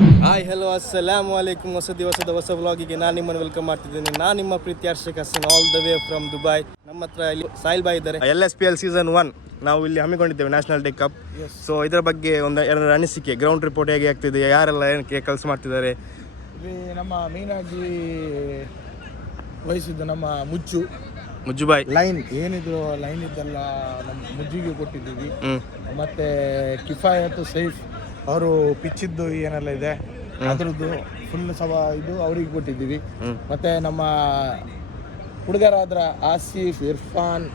Hi hello ಅಸ್ಸಲಾಮು ಅಲೈಕುಮ್. ಹೊಸ ದಿವಸದ ಹೊಸ ವ್ಲಾಗಿಗೆ ನಾನು ನಿಮ್ಮನ್ನು ವೆಲ್ಕಮ್ ಮಾಡ್ತಿದ್ದೇನೆ. ನಾನು ನಿಮ್ಮ ಪ್ರೀತಿ ಹರ್ಷಕ್ Hasan, all the way from Dubai. ನಮ್ಮ ಹತ್ರ ಇಲ್ಲಿ ಸಾಹಿಲ್ ಬಾಯ್ ಇದ್ದಾರೆ. LSPL ಸೀಸನ್ 1 ನಾವು ಇಲ್ಲಿ ಹಮ್ಮಿಕೊಂಡಿದ್ದೇವೆ, ನ್ಯಾಷನಲ್ ಡೇ ಕಪ್. ಸೊ ಇದರ ಬಗ್ಗೆ ಎರಡು ಅನಿಸಿಕೆ, ಗ್ರೌಂಡ್ ರಿಪೋರ್ಟ್ ಹೇಗೆ ಆಗ್ತಿದೆ, ಯಾರೆಲ್ಲ ಏನಕ್ಕೆ ಕೆಲಸ ಮಾಡ್ತಿದ್ದಾರೆ. ನಮ್ಮ ಮೇನಾಗಿ ವಹಿಸಿದ್ದು ನಮ್ಮ ಮುಜ್ಜುಬಾಯ್ ಲೈನ್ ಏನಿದ್ರು ಲೈನ್ ಇದ್ದೆಲ್ಲ ನಮ್ಮ ಮುಜ್ಜಿಗೆ ಕೊಟ್ಟಿದ್ದೀವಿ. ಮತ್ತೆ ಕಿಫಾಯತ್ ಸೈಫ್ ಅವರು ಪಿಚ್ಚಿದ್ದು ಏನೆಲ್ಲ ಇದೆ ಅದ್ರದ್ದು ಫುಲ್ ಇದು ಅವ್ರಿಗೆ ಕೊಟ್ಟಿದ್ದೀವಿ. ಮತ್ತೆ ನಮ್ಮ ಹುಡುಗರಾದ್ರ ಆಸಿಫ್, ಇರ್ಫಾನ್,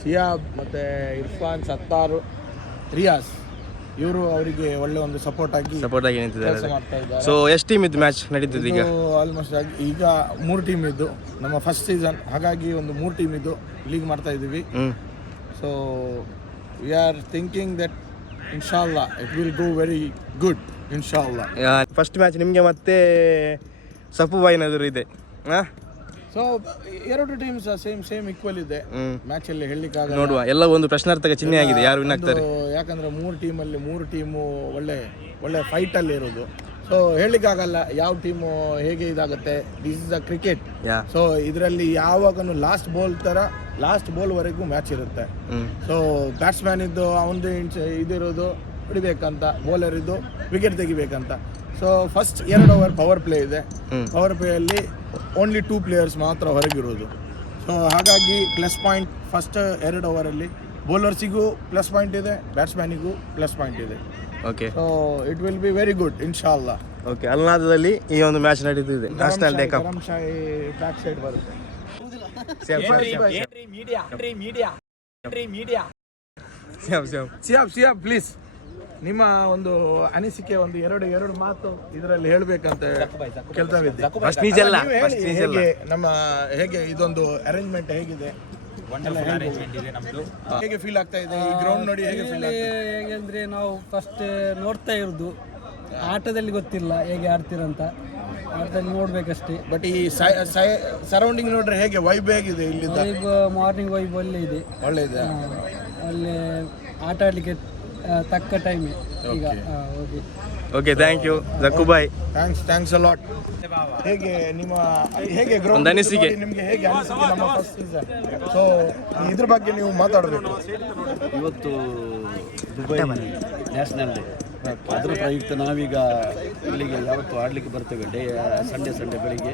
ಸಿಯಾಬ್, ಮತ್ತೆ ಇರ್ಫಾನ್, ಸತ್ತಾರು, ರಿಯಾಸ್, ಇವರು ಅವರಿಗೆ ಒಳ್ಳೆ ಒಂದು ಸಪೋರ್ಟ್ ಆಗಿ ನಿಂತಿದ್ದಾರೆ. ಮಾಡ್ತಾ ಇದ್ದಾರೆ. ಸೊ ಎಷ್ಟು ಟೀಮ್ ಇದ್ದು ಮ್ಯಾಚ್ ನಡೀತಿದೆ ಈಗ? ಆಲ್ಮೋಸ್ಟ್ ಈಗ 3 ಟೀಮ್ ಇದ್ದು, ನಮ್ಮ ಫಸ್ಟ್ ಸೀಸನ್, ಹಾಗಾಗಿ ಒಂದು 3 ಟೀಮ್ ಇದ್ದು ಲೀಗ್ ಮಾಡ್ತಾ ಇದ್ದೀವಿ. So we are thinking that ಇನ್ಶಾಲ್ಲಾ it will go very good ಇನ್ಶಾಲ್ಲಾ. ಫಸ್ಟ್ ಮ್ಯಾಚ್ ನಿಮಗೆ ಮತ್ತೆ ಸಫು ಬಾಯ್ನ ಎದುರು ಇದೆ. ಸೊ 2 ಟೀಮ್ಸ್ ಸೇಮ್ ಈಕ್ವಲ್ ಇದೆ ಮ್ಯಾಚ್ ಅಲ್ಲಿ ಹೇಳಲಿಕ್ಕಾಗಲ್ಲ. ನೋಡುವ, ಎಲ್ಲ ಒಂದು ಪ್ರಶ್ನಾರ್ಥಕ ಚಿಹ್ನೆ ಆಗಿದೆ, ಯಾರು ವಿನ್ ಆಗ್ತಾರೆ. ಯಾಕಂದ್ರೆ 3 ಟೀಮು ಒಳ್ಳೆ ಫೈಟ್ ಅಲ್ಲಿ ಇರೋದು. ಸೊ ಹೇಳಲಿಕ್ಕಾಗಲ್ಲ ಯಾವ ಟೀಮು ಹೇಗೆ ಇದಾಗುತ್ತೆ. This is a cricket. So ಇದರಲ್ಲಿ ಯಾವಾಗನು ಲಾಸ್ಟ್ ಬಾಲ್ವರೆಗೂ ಮ್ಯಾಚ್ ಇರುತ್ತೆ. ಸೊ ಬ್ಯಾಟ್ಸ್ಮ್ಯಾನ್ ಇದ್ದು ಅವನದು ಇದಿರೋದು ಹೊಡಿಬೇಕಂತ, ಬೌಲರ್ ಇದ್ದು ವಿಕೆಟ್ ತೆಗಿಬೇಕಂತ. So first 2 over power play ಇದೆ. ಪವರ್ ಪ್ಲೇ ಅಲ್ಲಿ ಓನ್ಲಿ 2 ಪ್ಲೇಯರ್ಸ್ ಮಾತ್ರ ಹೊರಗಿರೋದು. ಸೊ ಹಾಗಾಗಿ ಪ್ಲಸ್ ಪಾಯಿಂಟ್ ಫಸ್ಟ್ 2 ಓವರಲ್ಲಿ ಬೌಲರ್ಸಿಗೂ ಪ್ಲಸ್ ಪಾಯಿಂಟ್ ಇದೆ, ಬ್ಯಾಟ್ಸ್ಮ್ಯಾನಿಗೂ ಪ್ಲಸ್ ಪಾಯಿಂಟ್ ಇದೆ. Okay, so it will be very good ಇನ್ಶಾಲ್ಲಾ. ಓಕೆ, ಅಲ್ನಾದದಲ್ಲಿ ಈ ಒಂದು ಮ್ಯಾಚ್ ನಡೀತಿದೆ, national day cup. Back side ಬರುತ್ತೆ. ಸಿಯಾಬ್ ಪ್ಲೀಸ್ ನಿಮ್ಮ ಒಂದು ಅನಿಸಿಕೆ, ಒಂದು ಎರಡು ಮಾತು ಇದರಲ್ಲಿ ಹೇಳ್ಬೇಕಂತ ಕೇಳ್ತಾವಿದ್ದೆ. ನಮ್ಮ ಹೇಗೆ ಇದೊಂದು ಅರೇಂಜ್ಮೆಂಟ್ ಹೇಗಿದೆ, ಹೇಗೆ ಫೀಲ್ ಆಗ್ತಾ ಇದೆ ಈ ಗ್ರೌಂಡ್ ನೋಡಿ? ಹೇಗೆ ಫೀಲ್ ಹೇಗೆಂದ್ರೆ ನಾವು ಫಸ್ಟ್ ನೋಡ್ತಾ ಇರೋದು, ಆಟದಲ್ಲಿ ಗೊತ್ತಿಲ್ಲ ಹೇಗೆ ಆಡ್ತೀರಂತ, ಆಟದಲ್ಲಿ ನೋಡ್ಬೇಕಷ್ಟೇ. ಬಟ್ ಈ ಸರೌಂಡಿಂಗ್ ನೋಡ್ರೆ ಹೇಗೆ ವೈಬ್ ಹೇಗಿದೆ ಇಲ್ಲಿಂದ? ವೈಬ್ ಮಾರ್ನಿಂಗ್ ವೈಬ್ ಒಳ್ಳೆ ಇದೆ. ಅಲ್ಲಿ ಆಟ ಆಡ್ಲಿಕ್ಕೆ ತಕ್ಕ ಟೈಮ್ ಈಗ. Okay, thank you Jakkubhai. Thanks a lot. ಹೇಗೆ ಗ್ರೌಂಡ್ ಅನಿಸಿಕೆ ನಿಮಗೆ ಹೇಗೆ ಅನಿಸಿಕೆ ನಮ್ಮ ಫಸ್ಟ್ ಸೀಸನ್? ಸೊ ಇದ್ರ ಬಗ್ಗೆ ನೀವು ಮಾತಾಡಬೇಕು. ಇವತ್ತು ದುಬೈ ನ್ಯಾಷನಲ್ ಡೇ, ಅದರ ಪ್ರಯುಕ್ತ ನಾವೀಗ ಇಲ್ಲಿಗೆ ಯಾವತ್ತು ಆಡಲಿಕ್ಕೆ ಬರ್ತೇವೆ, ಸಂಡೇ ಬೆಳಿಗ್ಗೆ.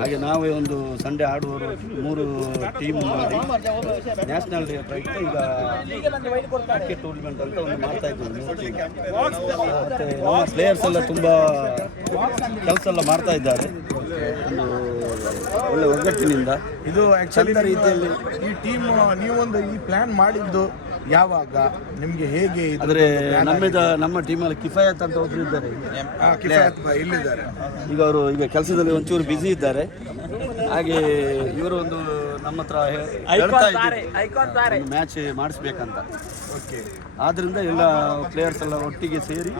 ಹಾಗೆ ನಾವೇ ಒಂದು ಸಂಡೇ ಆಡುವವರು 3 ಟೀಮ್ ಮಾಡಿ ನ್ಯಾಷನಲ್ ಡೇ ಪ್ರಯುಕ್ತ ಈಗ ಕ್ರಿಕೆಟ್ ಟೂರ್ನಮೆಂಟ್ ಅಂತ ಒಂದು ಮಾಡ್ತಾ ಇದ್ದೀವಿ. ಮತ್ತು ನಮ್ಮ ಪ್ಲೇಯರ್ಸ್ ಎಲ್ಲ ತುಂಬ ಕೆಲಸ ಎಲ್ಲ ಮಾಡ್ತಾ ಇದ್ದಾರೆ, ಒಂದು ಒಳ್ಳೆ ಒಗ್ಗಟ್ಟಿನಿಂದ. ಇದು ಆ್ಯಕ್ಚುಲಿ ರೀತಿಯಲ್ಲಿ ಈ ಟೀಮ್ ನೀವೊಂದು ಈ ಪ್ಲ್ಯಾನ್ ಮಾಡಿದ್ದು ಯಾವಾಗ, ನಿಮಗೆ ಹೇಗೆ? ಆದರೆ ನಮ್ಮ ಟೀಮಲ್ಲಿ ಕಿಫಾಯತ್ ಅಂತ ಒಬ್ರು ಇದ್ದಾರೆ, ಇಲ್ಲಿದ್ದಾರೆ. ಈಗ ಅವರು ಈಗ ಕೆಲಸದಲ್ಲಿ ಒಂಚೂರು ಬ್ಯುಸಿ ಇದ್ದಾರೆ. ಹಾಗೆ ಇವರು ಒಂದು ನಮ್ಮ ಹತ್ರ ಹೇಳ್ತಾ ಇದ್ದಾರೆ ಮ್ಯಾಚ್ ಮಾಡಿಸ್ಬೇಕಂತ. ಓಕೆ, ಆದ್ದರಿಂದ ಎಲ್ಲ ಪ್ಲೇಯರ್ಸ್ ಎಲ್ಲ ಒಟ್ಟಿಗೆ ಸೇರಿ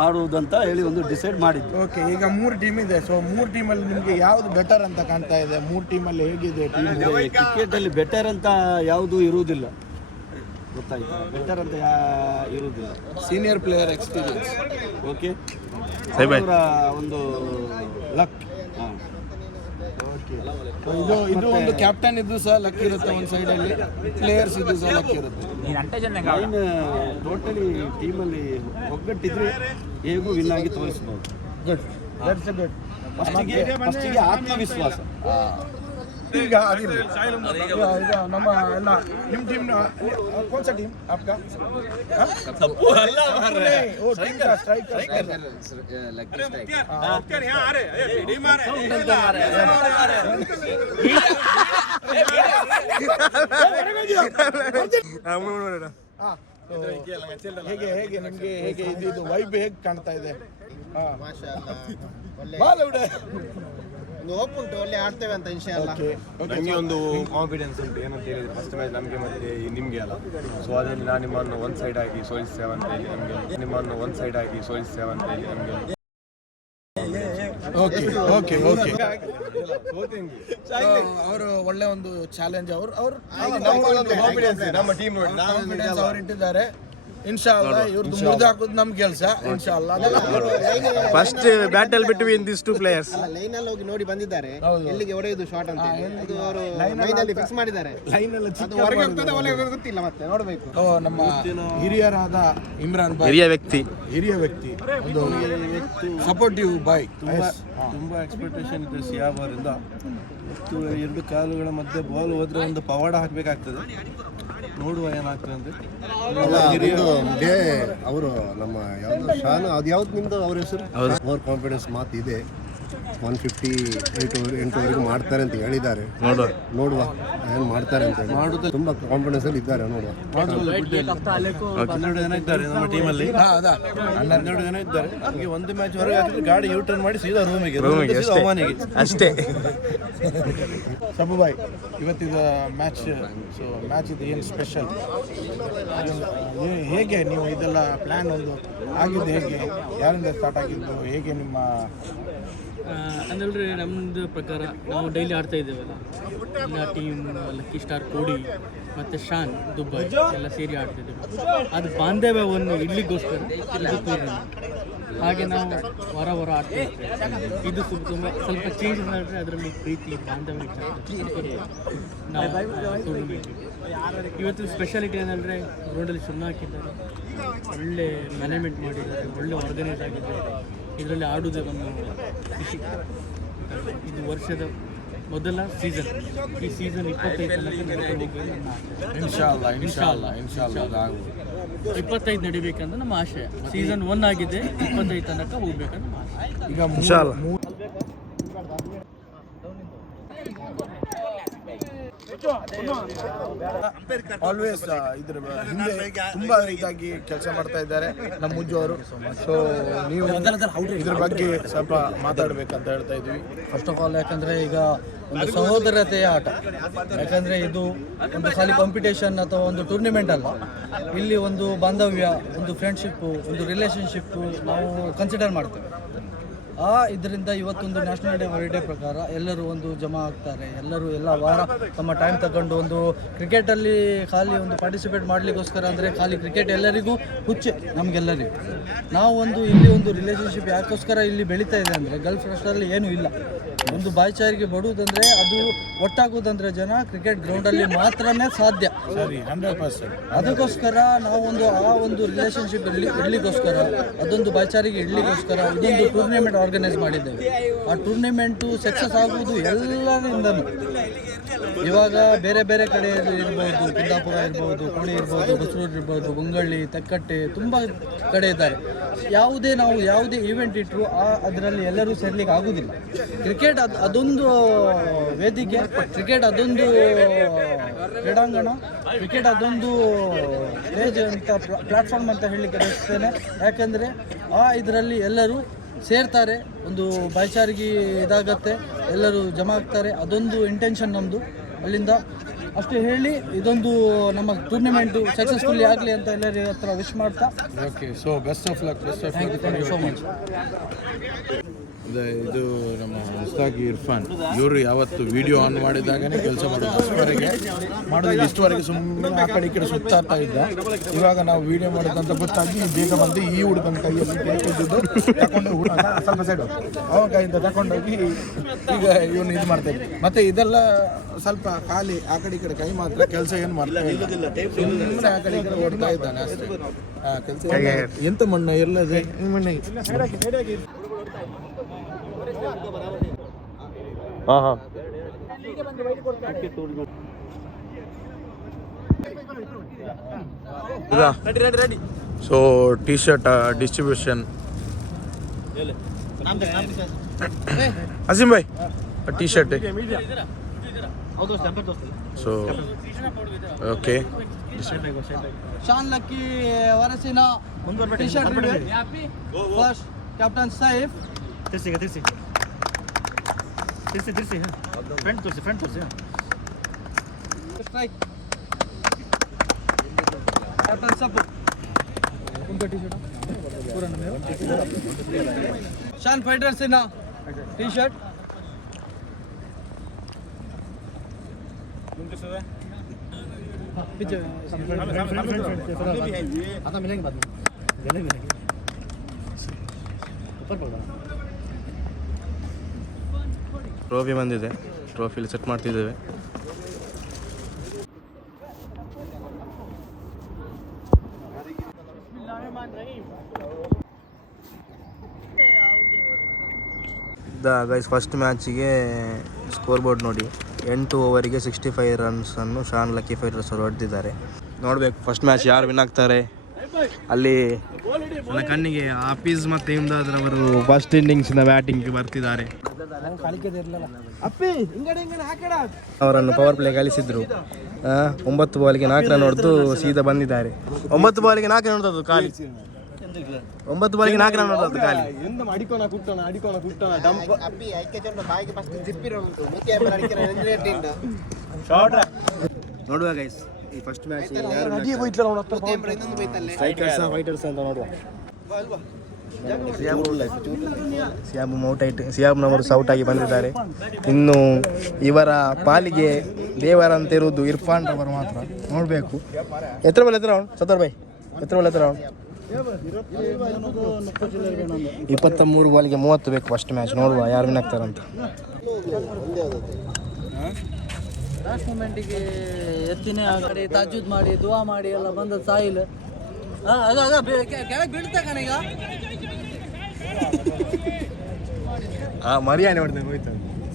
ಮಾಡುವುದಂತ ಹೇಳಿ ಒಂದು ಡಿಸೈಡ್ ಮಾಡಿದ್ದು. ಓಕೆ, ಈಗ 3 ಟೀಮ್ ಇದೆ. ಸೊ 3 ಟೀಮಲ್ಲಿ ನಿಮಗೆ ಯಾವುದು ಬೆಟರ್ ಅಂತ ಕಾಣ್ತಾ ಇದೆ? 3 ಟೀಮಲ್ಲಿ ಹೇಗಿದೆ ಟೀಮ್? ಕ್ರಿಕೆಟಲ್ಲಿ ಬೆಟರ್ ಅಂತ ಯಾವುದೂ ಇರುವುದಿಲ್ಲ, ಗೊತ್ತಾಯ್ತಾ? ಬೆಟರ್ ಅಂತ ಇರುವುದಿಲ್ಲ. Senior player experience. ಓಕೆ, ಅವರ ಒಂದು ಲಕ್. ಇದು ಒಂದು ಕ್ಯಾಪ್ಟನ್ ಇದ್ದು ಸಹ ಲಕ್ ಇರುತ್ತೆ ಒಂದು ಸೈಡಲ್ಲಿ, ಪ್ಲೇಯರ್ಸ್ ಇದ್ದು ಸಹ ಲಕ್ ಇರುತ್ತೆ. ಟೋಟಲಿ ಟೀಮಲ್ಲಿ ಒಗ್ಗಟ್ಟಿದ್ರೆ ಹೇಗೂ ವಿನ್ ಆಗಿ ತೋರಿಸ್ಬೋದು. Good, that's good. ಫಸ್ಟಿಗೆ ಆತ್ಮವಿಶ್ವಾಸ. ಈಗ ಆಗಿರಲಿ. ಈಗ ನಮ್ಮ ಎಲ್ಲ ನಿಮ್ಮ ಟೀಮ್ कौन सा टीम आपका? सबको अल्लाह मार रहे हैं. ओ टीम का स्ट्राइकर लकी स्ट्राइकर. ओके, यहां आ रहे हैं, टीम आ रहे हैं. ಹೇಗೆ ನಿಮಗೆ ಹೇಗೆ ಇದು ವೈಬ್ ಹೇಗೆ ಕಾಣ್ತಾ ಇದೆ? ಹೋಪ್ ಉಂಟು, ಒಳ್ಳೆ ಆಡ್ತೇವೆ ಅಂತ ಇನ್ಶಾಅಲ್ಲಾ. ನನಗೆ ಒಂದು ಕಾನ್ಫಿಡೆನ್ಸ್ ಉಂಟು. ಏನಂತ ಹೇಳಿದ್ರೆ ಫಸ್ಟ್ ಮ್ಯಾಚ್ ನಮಗೆ ಮತ್ತೆ ನಿಮಗೆ ಅಲ್ಲ. ಸೊ ಅದರಲ್ಲಿ ನಾನು ನಿಮ್ಮನ್ನು ಒಂದು ಸೈಡ್ ಆಗಿ ಸೋಲಿಸ್ತೇವೆ ಅಂತ ಹೇಳಿ ನಮಗೆ ಅವರು ಒಳ್ಳೆ ಒಂದು ಚಾಲೆಂಜ್. ಅವರು ನಮ್ಮ ಟೀಮ್ ಇಟ್ಟಿದ್ದಾರೆ. ಇನ್ಶಾಲ್ಲಾ ಇವ್ರದ್ದು ಮುರಿದು ಹಾಕೋದು ನಮ್ ಕೆಲಸ ಇನ್ಶಾಲ್ಲಾ. First battle between this two players. Line ಅಲ್ಲಿ ಹೋಗಿ ನೋಡಿ ಬಂದಿದ್ದಾರೆ ಎಲ್ಲಿಗೆ ಹೊಡೆಯುದು ಶಾಟ್ ಅಂತ ಅದು ಅವರು ಲೈನ್ ಅಲ್ಲಿ ಫಿಕ್ಸ್ ಮಾಡಿದ್ದಾರೆ. ಲೈನ್ ಎಲ್ಲ ಅದು ಹೊರಗೆ ಹೋಗ್ತದೆ ಒಳಗೆ ಹೋಗೋದು ಗೊತ್ತಿಲ್ಲ, ಮತ್ತೆ ನೋಡ್ಬೇಕು. ನಮ್ಮ ಹಿರಿಯರಾದ ಇಮ್ರಾನ್ ಭಾಯ್ ಹಿರಿಯ ವ್ಯಕ್ತಿ ಒಂದು ಸಪೋರ್ಟಿವ್ ಬಾಯ್. ತುಂಬ ಎಕ್ಸ್ಪೆಕ್ಟೇಷನ್ ಇದೆ ಸಿಯಾಬ್ ಅವರಿಂದ. ಮತ್ತು 2 ಕಾಲುಗಳ ಮಧ್ಯೆ ಬಾಲ್ ಹೋದ್ರೆ ಒಂದು ಪವಾಡ ಹಾಕಬೇಕಾಗ್ತದೆ. ನೋಡುವ ಏನಾಗ್ತದೆ ಅಂತ. ಅವರು ನಮ್ಮ ಯಾವ್ದು ಶಾನ್ ಅದು ಯಾವ್ದು ನಿಮ್ದು ಅವ್ರ ಹೆಸರು ಓವರ್ ಕಾನ್ಫಿಡೆನ್ಸ್ ಮಾತು ಇದೆ. 158 ಮಾಡ್ತಾರೆ ಅಂತ ಹೇಳಿದ್ದಾರೆ. ನೋಡುವ ಏನು ಮಾಡ್ತಾರೆ ಅಂತ ಹೇಳಿ. ತುಂಬಾ ಕಾನ್ಫಿಡೆನ್ಸ್ ಅಲ್ಲಿ ಇದ್ದಾರೆ. ನೋಡುವ 12 ಜನ ಇದ್ದಾರೆ ನಮ್ಮ ಟೀಮಲ್ಲಿ. 12 ಜನ ಇದ್ದಾರೆ. ನಮಗೆ ಒಂದು ಮ್ಯಾಚ್ ಹೊರಗೆ ಹಾಕಿದ್ರೆ ಗಾಡಿ ಯೂ ಟರ್ನ್ ಮಾಡಿ ಸೀದಾ ರೂಮಿಗೆ ಅಷ್ಟೇ. ಸಬು ಬಾಯ್, ಇವತ್ತಿದ ಮ್ಯಾಚ್ ಇದು ಏನು ಸ್ಪೆಷಲ್? ಹೇಗೆ ನೀವು ಇದೆಲ್ಲ ಪ್ಲ್ಯಾನ್ ಒಂದು ಆಗಿದ್ದು ಹೇಗೆ, ಯಾರಿಂದ ಸ್ಟಾರ್ಟ್ ಆಗಿದ್ದು, ಹೇಗೆ ನಿಮ್ಮ ಅಂದ್ರೆ ನಮ್ಮದು ಪ್ರಕಾರ ನಾವು ಡೈಲಿ ಆಡ್ತಾ ಇದ್ದೇವಲ್ಲ, ಎಲ್ಲ ಟೀಮ್ ಲಕ್ಕಿ ಸ್ಟಾರ್ ಕೋಡಿ ಮತ್ತು ಶಾನ್ ದುಬೈ ಎಲ್ಲ ಸೇರಿ ಆಡ್ತಿದ್ದೇವೆ. ಅದು ಬಾಂಧವ್ಯವನ್ನು ಇಲ್ಲಿಗೋಸ್ಕರ ಇದು ಟೂರ್ನಮೆಂಟ್. ಹಾಗೆ ನಾವು ವಾರ ಆಡ್ತಾ ಇದ್ದೇವೆ. ಇದು ಸ್ವಲ್ಪ ಚೇಂಜ್ ಮಾಡಿದ್ರೆ ಅದರಲ್ಲಿ ಪ್ರೀತಿ ಬಾಂಧವ್ಯ ನಾವು ಟೂರ್ನಮೆಂಟ್. ಇವತ್ತು ಸ್ಪೆಷಾಲಿಟಿ ಏನಂದರೆ ರೋಡಲ್ಲಿ ಸುಣ್ಣ ಹಾಕಿದ್ದಾರೆ, ಒಳ್ಳೆ ಮ್ಯಾನೇಜ್ಮೆಂಟ್ ಮಾಡಿದ್ದಾರೆ, ಒಳ್ಳೆ ಆರ್ಗನೈಸ್ ಆಗಿದ್ದಾರೆ. ಇದರಲ್ಲಿ ಆಡುವುದೇ ಒಂದು ಖುಷಿ. ಇದು ವರ್ಷದ ಮೊದಲ ಸೀಸನ್. ಈ ಸೀಸನ್ 25 ನಡಿಬೇಕಂತ ನಮ್ಮ ಆಶಯ. ಸೀಸನ್ 1 ಆಗಿದೆ, 25 ತನಕ ಹೋಗ್ಬೇಕಂತ ನಮ್ಮ ಆಶಯ. ಈಗ ಆಲ್ವೇಸ್ ಇದ್ರ ಹಿಂದೆ ತುಂಬಾ ಇದಾಗಿ ಕೆಲಸ ಮಾಡ್ತಾ ಇದ್ದಾರೆ ನಮ್ಮ ಮುಂಜು ಅವರು. ಸೊ ನೀವು ಇದ್ರ ಬಗ್ಗೆ ಸ್ವಲ್ಪ ಮಾತಾಡ್ಬೇಕಂತ ಹೇಳ್ತಾ ಇದ್ವಿ. ಫಸ್ಟ್ ಆಫ್ ಆಲ್ ಯಾಕಂದರೆ ಈಗ ಒಂದು ಸಹೋದರತೆಯ ಆಟ. ಯಾಕಂದರೆ ಇದು ಒಂದು ಖಾಲಿ ಕಾಂಪಿಟೇಷನ್ ಅಥವಾ ಒಂದು ಟೂರ್ನಿಮೆಂಟ್ ಅಲ್ಲ. ಇಲ್ಲಿ ಒಂದು ಬಾಂಧವ್ಯ, ಒಂದು ಫ್ರೆಂಡ್ಶಿಪ್ಪು, ಒಂದು ರಿಲೇಷನ್ಶಿಪ್ಪು ನಾವು ಕನ್ಸಿಡರ್ ಮಾಡ್ತೇವೆ. ಇದರಿಂದ ಇವತ್ತೊಂದು ನ್ಯಾಷನಲ್ ಡೇ ಹಾಲಿಡೇ ಪ್ರಕಾರ ಎಲ್ಲರೂ ಒಂದು ಜಮಾ ಆಗ್ತಾರೆ. ಎಲ್ಲರೂ ಎಲ್ಲ ವಾರ ತಮ್ಮ ಟೈಮ್ ತಗೊಂಡು ಒಂದು ಕ್ರಿಕೆಟಲ್ಲಿ ಖಾಲಿ ಒಂದು ಪಾರ್ಟಿಸಿಪೇಟ್ ಮಾಡಲಿಕ್ಕೋಸ್ಕರ ಅಂದರೆ ಖಾಲಿ ಕ್ರಿಕೆಟ್ ಎಲ್ಲರಿಗೂ ಹುಚ್ಚೆ ನಮಗೆಲ್ಲರಿಗೂ. ನಾವು ಇಲ್ಲಿ ಒಂದು ರಿಲೇಷನ್ಶಿಪ್ ಯಾಕೋಸ್ಕರ ಇಲ್ಲಿ ಬೆಳೀತಾ ಇದೆ ಅಂದರೆ ಗಲ್ಫ್ ರಾಷ್ಟ್ರದಲ್ಲಿ ಏನೂ ಇಲ್ಲ. ಒಂದು ಬಾಯ್ಚಾರಿಗೆ ಬಡುವುದಂದರೆ ಅದು ಒಟ್ಟಾಗೋದಂದರೆ ಜನ ಕ್ರಿಕೆಟ್ ಗ್ರೌಂಡಲ್ಲಿ ಮಾತ್ರನೇ ಸಾಧ್ಯ. 100%. ಅದಕ್ಕೋಸ್ಕರ ನಾವು ಒಂದು ರಿಲೇಷನ್ಶಿಪ್ ಇಡ್ಲಿಕ್ಕೋಸ್ಕರ, ಅದೊಂದು ಬಾಯ್ಚಾರಿಗೆ ಇಡ್ಲಿಕ್ಕೋಸ್ಕರ ಇದೊಂದು ಟೂರ್ನಿಮೆಂಟ್ ಆರ್ಗನೈಸ್ ಮಾಡಿದ್ದೇವೆ. ಆ ಟೂರ್ನಿಮೆಂಟು ಸಕ್ಸಸ್ ಆಗುವುದು ಎಲ್ಲರಿಂದನೂ. ಇವಾಗ ಬೇರೆ ಬೇರೆ ಕಡೆ ಇರ್ಬೋದು, ಕುಂದಾಪುರ ಇರ್ಬೋದು, ಕೋಣೆ ಇರ್ಬೋದು, ಬಸರೂರು ಇರ್ಬೋದು, ಗುಂಗಳ್ಳಿ, ತೆಕ್ಕಟ್ಟೆ, ತುಂಬ ಕಡೆ ಇದ್ದಾರೆ. ಯಾವುದೇ ಈವೆಂಟ್ ಇಟ್ಟರು ಅದರಲ್ಲಿ ಎಲ್ಲರೂ ಸೇರ್ಲಿಕ್ಕೆ ಆಗೋದಿಲ್ಲ. ಕ್ರಿಕೆಟ್ ಅದೊಂದು ವೇದಿಕೆ, ಕ್ರಿಕೆಟ್ ಅದೊಂದು ಕ್ರೀಡಾಂಗಣ, ಕ್ರಿಕೆಟ್ ಅದೊಂದು ಸ್ಟೇಜ್ ಅಂತ ಪ್ಲಾಟ್ಫಾರ್ಮ್ ಅಂತ ಹೇಳಲಿಕ್ಕೆ ಬಯಸ್ತೇನೆ. ಯಾಕೆಂದರೆ ಇದರಲ್ಲಿ ಎಲ್ಲರೂ ಸೇರ್ತಾರೆ, ಒಂದು ಬಾಯ್ಚಾರಿಗೆ ಇದಾಗತ್ತೆ, ಎಲ್ಲರೂ ಜಮಾ ಆಗ್ತಾರೆ. ಅದೊಂದು ಇಂಟೆನ್ಷನ್ ನಮ್ಮದು. ಅಲ್ಲಿಂದ ಅಷ್ಟೇ ಹೇಳಿ ಇದೊಂದು ನಮ್ಮ ಟೂರ್ನಿಮೆಂಟು ಸಕ್ಸಸ್ಫುಲ್ಲಿ ಆಗಲಿ ಅಂತ ಎಲ್ಲರ ಹತ್ರ ವಿಶ್ ಮಾಡ್ತಾ. Okay, so best of luck. Thank you so much. ಇದು ನಮ್ಮ ಮುಸ್ತಾಕ್ ಇರ್ಫಾನ್. ಇವರು ಯಾವತ್ತು ವಿಡಿಯೋ ಆನ್ ಮಾಡಿದಾಗನೇ ಕೆಲಸ ಮಾಡೋದು. ಇಷ್ಟವರೆಗೆ ಸುಮ್ಮನೆ ಆ ಕಡೆ ಈ ಕಡೆ ಸುತ್ತಾಡ್ತಾ ಇದ್ದ. ಇವಾಗ ನಾವು ವಿಡಿಯೋ ಮಾಡೋದಂತ ಗೊತ್ತಾಗಿ ಬೇಗ ಬಂದು ಈ ಹುಡುಗನ ಕೈಯಲ್ಲಿ ಕೇಳ್ತಿದ್ದು ತಗೊಂಡು ಸ್ವಲ್ಪ ಸೈಡ್ ಅವನ ಕೈಯಿಂದ ತಗೊಂಡೋಗಿ ಈಗ ಇವನು ಇದು ಮಾಡ್ತಾ ಇದ್ದ. ಮತ್ತೆ ಇದೆಲ್ಲ ಸ್ವಲ್ಪ ಖಾಲಿ ಆ ಕಡೆ ಈ ಕಡೆ ಕೈ ಮಾತ್ರ, ಕೆಲಸ ಏನು ಮಾಡ್ತಾ ಇಲ್ಲ. ಸುಮ್ಮನೆ ಆ ಕಡೆ ಈ ಕಡೆ ಓಡ್ತಾ ಇದ್ದಾನೆ ಅಷ್ಟೇ. ಕೆಲಸ ಎಂತ ಮಣ್ಣ ಇರಲದೆ ಮಣ್ಣ. So T shirt distribution. Azeem bhai T shirt. So okay, Shaan lucky ವರಸಿನ T shirt first captain Saif. ತಿರ್ಸಿ ಫ್ರಂಟ್ ತೋರಿಸಿ. Strike captain Sappu. उनका टी शर्ट पूरा नाम है शान फाइटर्स ना टी शर्ट. ಟ್ರೋಫಿ ಬಂದಿದೆ, ಟ್ರೋಫಿಲಿ ಸೆಟ್ ಮಾಡ್ತಿದ್ದೇವೆ. ಗೈಸ್ ಫಸ್ಟ್ ಮ್ಯಾಚಿಗೆ ಸ್ಕೋರ್ ಬೋರ್ಡ್ ನೋಡಿ, 8 ಓವರಿಗೆ 65 ರನ್ಸನ್ನು ಶಾನ್ ಲಕ್ಕಿ ಫೈಟರ್ಸ್ ಅವರು ಹೊಡೆದಿದ್ದಾರೆ. ನೋಡಬೇಕು ಫಸ್ಟ್ ಮ್ಯಾಚ್ ಯಾರು ವಿನ್ ಆಗ್ತಾರೆ. ಅಲ್ಲಿ ನನ್ನ ಕಣ್ಣಿಗೆ ಆಫೀಸ್ ಮತ್ತು ಇಮ್ದಾದ್ರವರು ಫಸ್ಟ್ ಇನ್ನಿಂಗ್ಸಿನ ಬ್ಯಾಟಿಂಗ್ ಬರ್ತಿದ್ದಾರೆ. ಅವರನ್ನು ಪವರ್ ಪ್ಲೇ ಕಳಿಸಿದ್ರು. 9 ಬಾಲ್ಗೆ 4 ರನ್ ಹೊಡೆದು ಸೀದಾ ಬಂದಿದ್ದಾರೆ. 9 ಬಾಲ್ಗೆ 4 ರನ್ ಹೊಡೆದದ್ದು ಖಾಲಿ. 9 ಬಾಲ್ಗೆ 4 ರನ್ ಹೊಡೆದದ್ದು ಖಾಲಿ. ನೋಡುವ ಗೈಸ್ ಈ ಫಸ್ಟ್ ಮ್ಯಾಚ್ ಫೈಟರ್ಸ್ ಅಂತ ನೋಡುವ. ಸಿಯಾಬ್ನವರು ಸೌಟ್ ಆಗಿ ಬಂದಿದ್ದಾರೆ. ಇನ್ನು ಇವರ ಪಾಲಿಗೆ ದೇವರಂತಿರುವುದು ಇರ್ಫಾನ್ ರವರು ಮಾತ್ರ. ನೋಡಬೇಕು ಎತ್ತರ ಬಲ್ ಎತ್ತರ ಅವನು ಸತ್ತರ್ ಬೈ ಎತ್ತರ ಬಲ್ ಎತ್ತರ ಅವನು 23 ಬಾಲ್ಗೆ 30 ಬೇಕು ಫಸ್ಟ್ ಮ್ಯಾಚ್. ನೋಡುವ ಯಾರು ವಿನ್ ಆಗ್ತಾರಂತ. ಲಾಸ್ಟ್ ಮೂಮೆಂಟಿಗೆ ಎತ್ತಿನೇ ಆಗಡಿ ತಾಜುದ್ ಮಾಡಿ ದುವಾ ಮಾಡಿ ಎಲ್ಲ ಬಂದದ್ದು ಸಾಯಿಲ್ ಕೆಳಗೆ ಬೀಳ್ತಾ ಕಣೀಗ. ಮರಿಯಾನೆ ಹೊಡೆದ ಹೋಯ್ತು.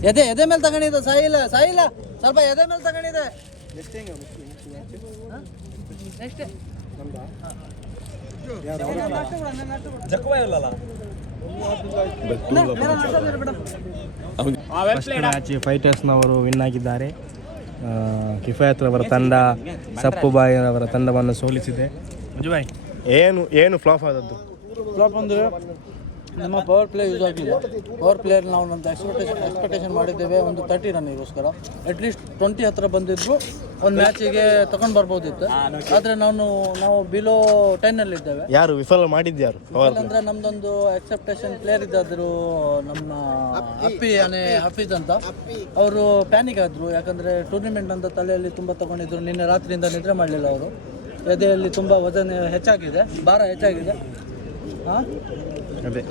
ಎದೆ ಮೇಲೆ ತಗೊಂಡಿದ್ದ ಸಾಯಿಲ್ ಸ್ವಲ್ಪ ಎದೆ ಮೇಲೆ ತಗೊಂಡಿದೆ. ಫಸ್ಟ್ ಮ್ಯಾಚ್ ಫೈಟರ್ಸ್ನವರು ವಿನ್ ಆಗಿದ್ದಾರೆ. ಕಿಫಾಯತ್ ರವರ ತಂಡ ಸಪ್ಪು ಬಾಯ್ ಅವರ ತಂಡವನ್ನು ಸೋಲಿಸಿದೆ. ಮಂಜುಬಾಯ್ ಏನು ಫ್ಲಾಪ್ ಆದದ್ದು? ಫ್ಲಾಪ್ ಅಂದರೆ ನಮ್ಮ ಪವರ್ ಪ್ಲೇ ಯೂಸ್ ಆಗಿದೆ. ಪವರ್ ಪ್ಲೇಯಲ್ಲಿ ನಾವು ನಮ್ಮದು ಎಕ್ಸ್ಪೆಕ್ಟೇಷನ್ ಮಾಡಿದ್ದೇವೆ ಒಂದು 30 ರನ್ನಿಗೋಸ್ಕರ. ಅಟ್ಲೀಸ್ಟ್ 20 ಹತ್ರ ಬಂದಿದ್ರು ಒಂದು ಮ್ಯಾಚಿಗೆ ತಗೊಂಡು ಬರ್ಬೋದಿತ್ತು. ಆದರೆ ನಾವು ಬಿಲೋ 10ನಲ್ಲಿದ್ದೇವೆ. ಯಾರು ವಿಫಲ ಮಾಡಿದ್ಯಾರು? ಅಂದರೆ ನಮ್ಮದೊಂದು ಎಕ್ಸೆಪ್ಟೇಷನ್ ಪ್ಲೇಯರ್ ಇದ್ದಾದ್ರು ನಮ್ಮ ಹಫೀಜ್ ಅಂತ. ಅವರು ಪ್ಯಾನಿಕ್ ಆದರು, ಯಾಕಂದರೆ ಟೂರ್ನಿಮೆಂಟ್ ಅಂತ ತಲೆಯಲ್ಲಿ ತುಂಬ ತಗೊಂಡಿದ್ರು. ನಿನ್ನೆ ರಾತ್ರಿಯಿಂದ ನಿದ್ರೆ ಮಾಡಲಿಲ್ಲ ಅವರು. ಎದೆಯಲ್ಲಿ ತುಂಬ ವಜನ ಹೆಚ್ಚಾಗಿದೆ, ಭಾರ ಹೆಚ್ಚಾಗಿದೆ. ಅದೇ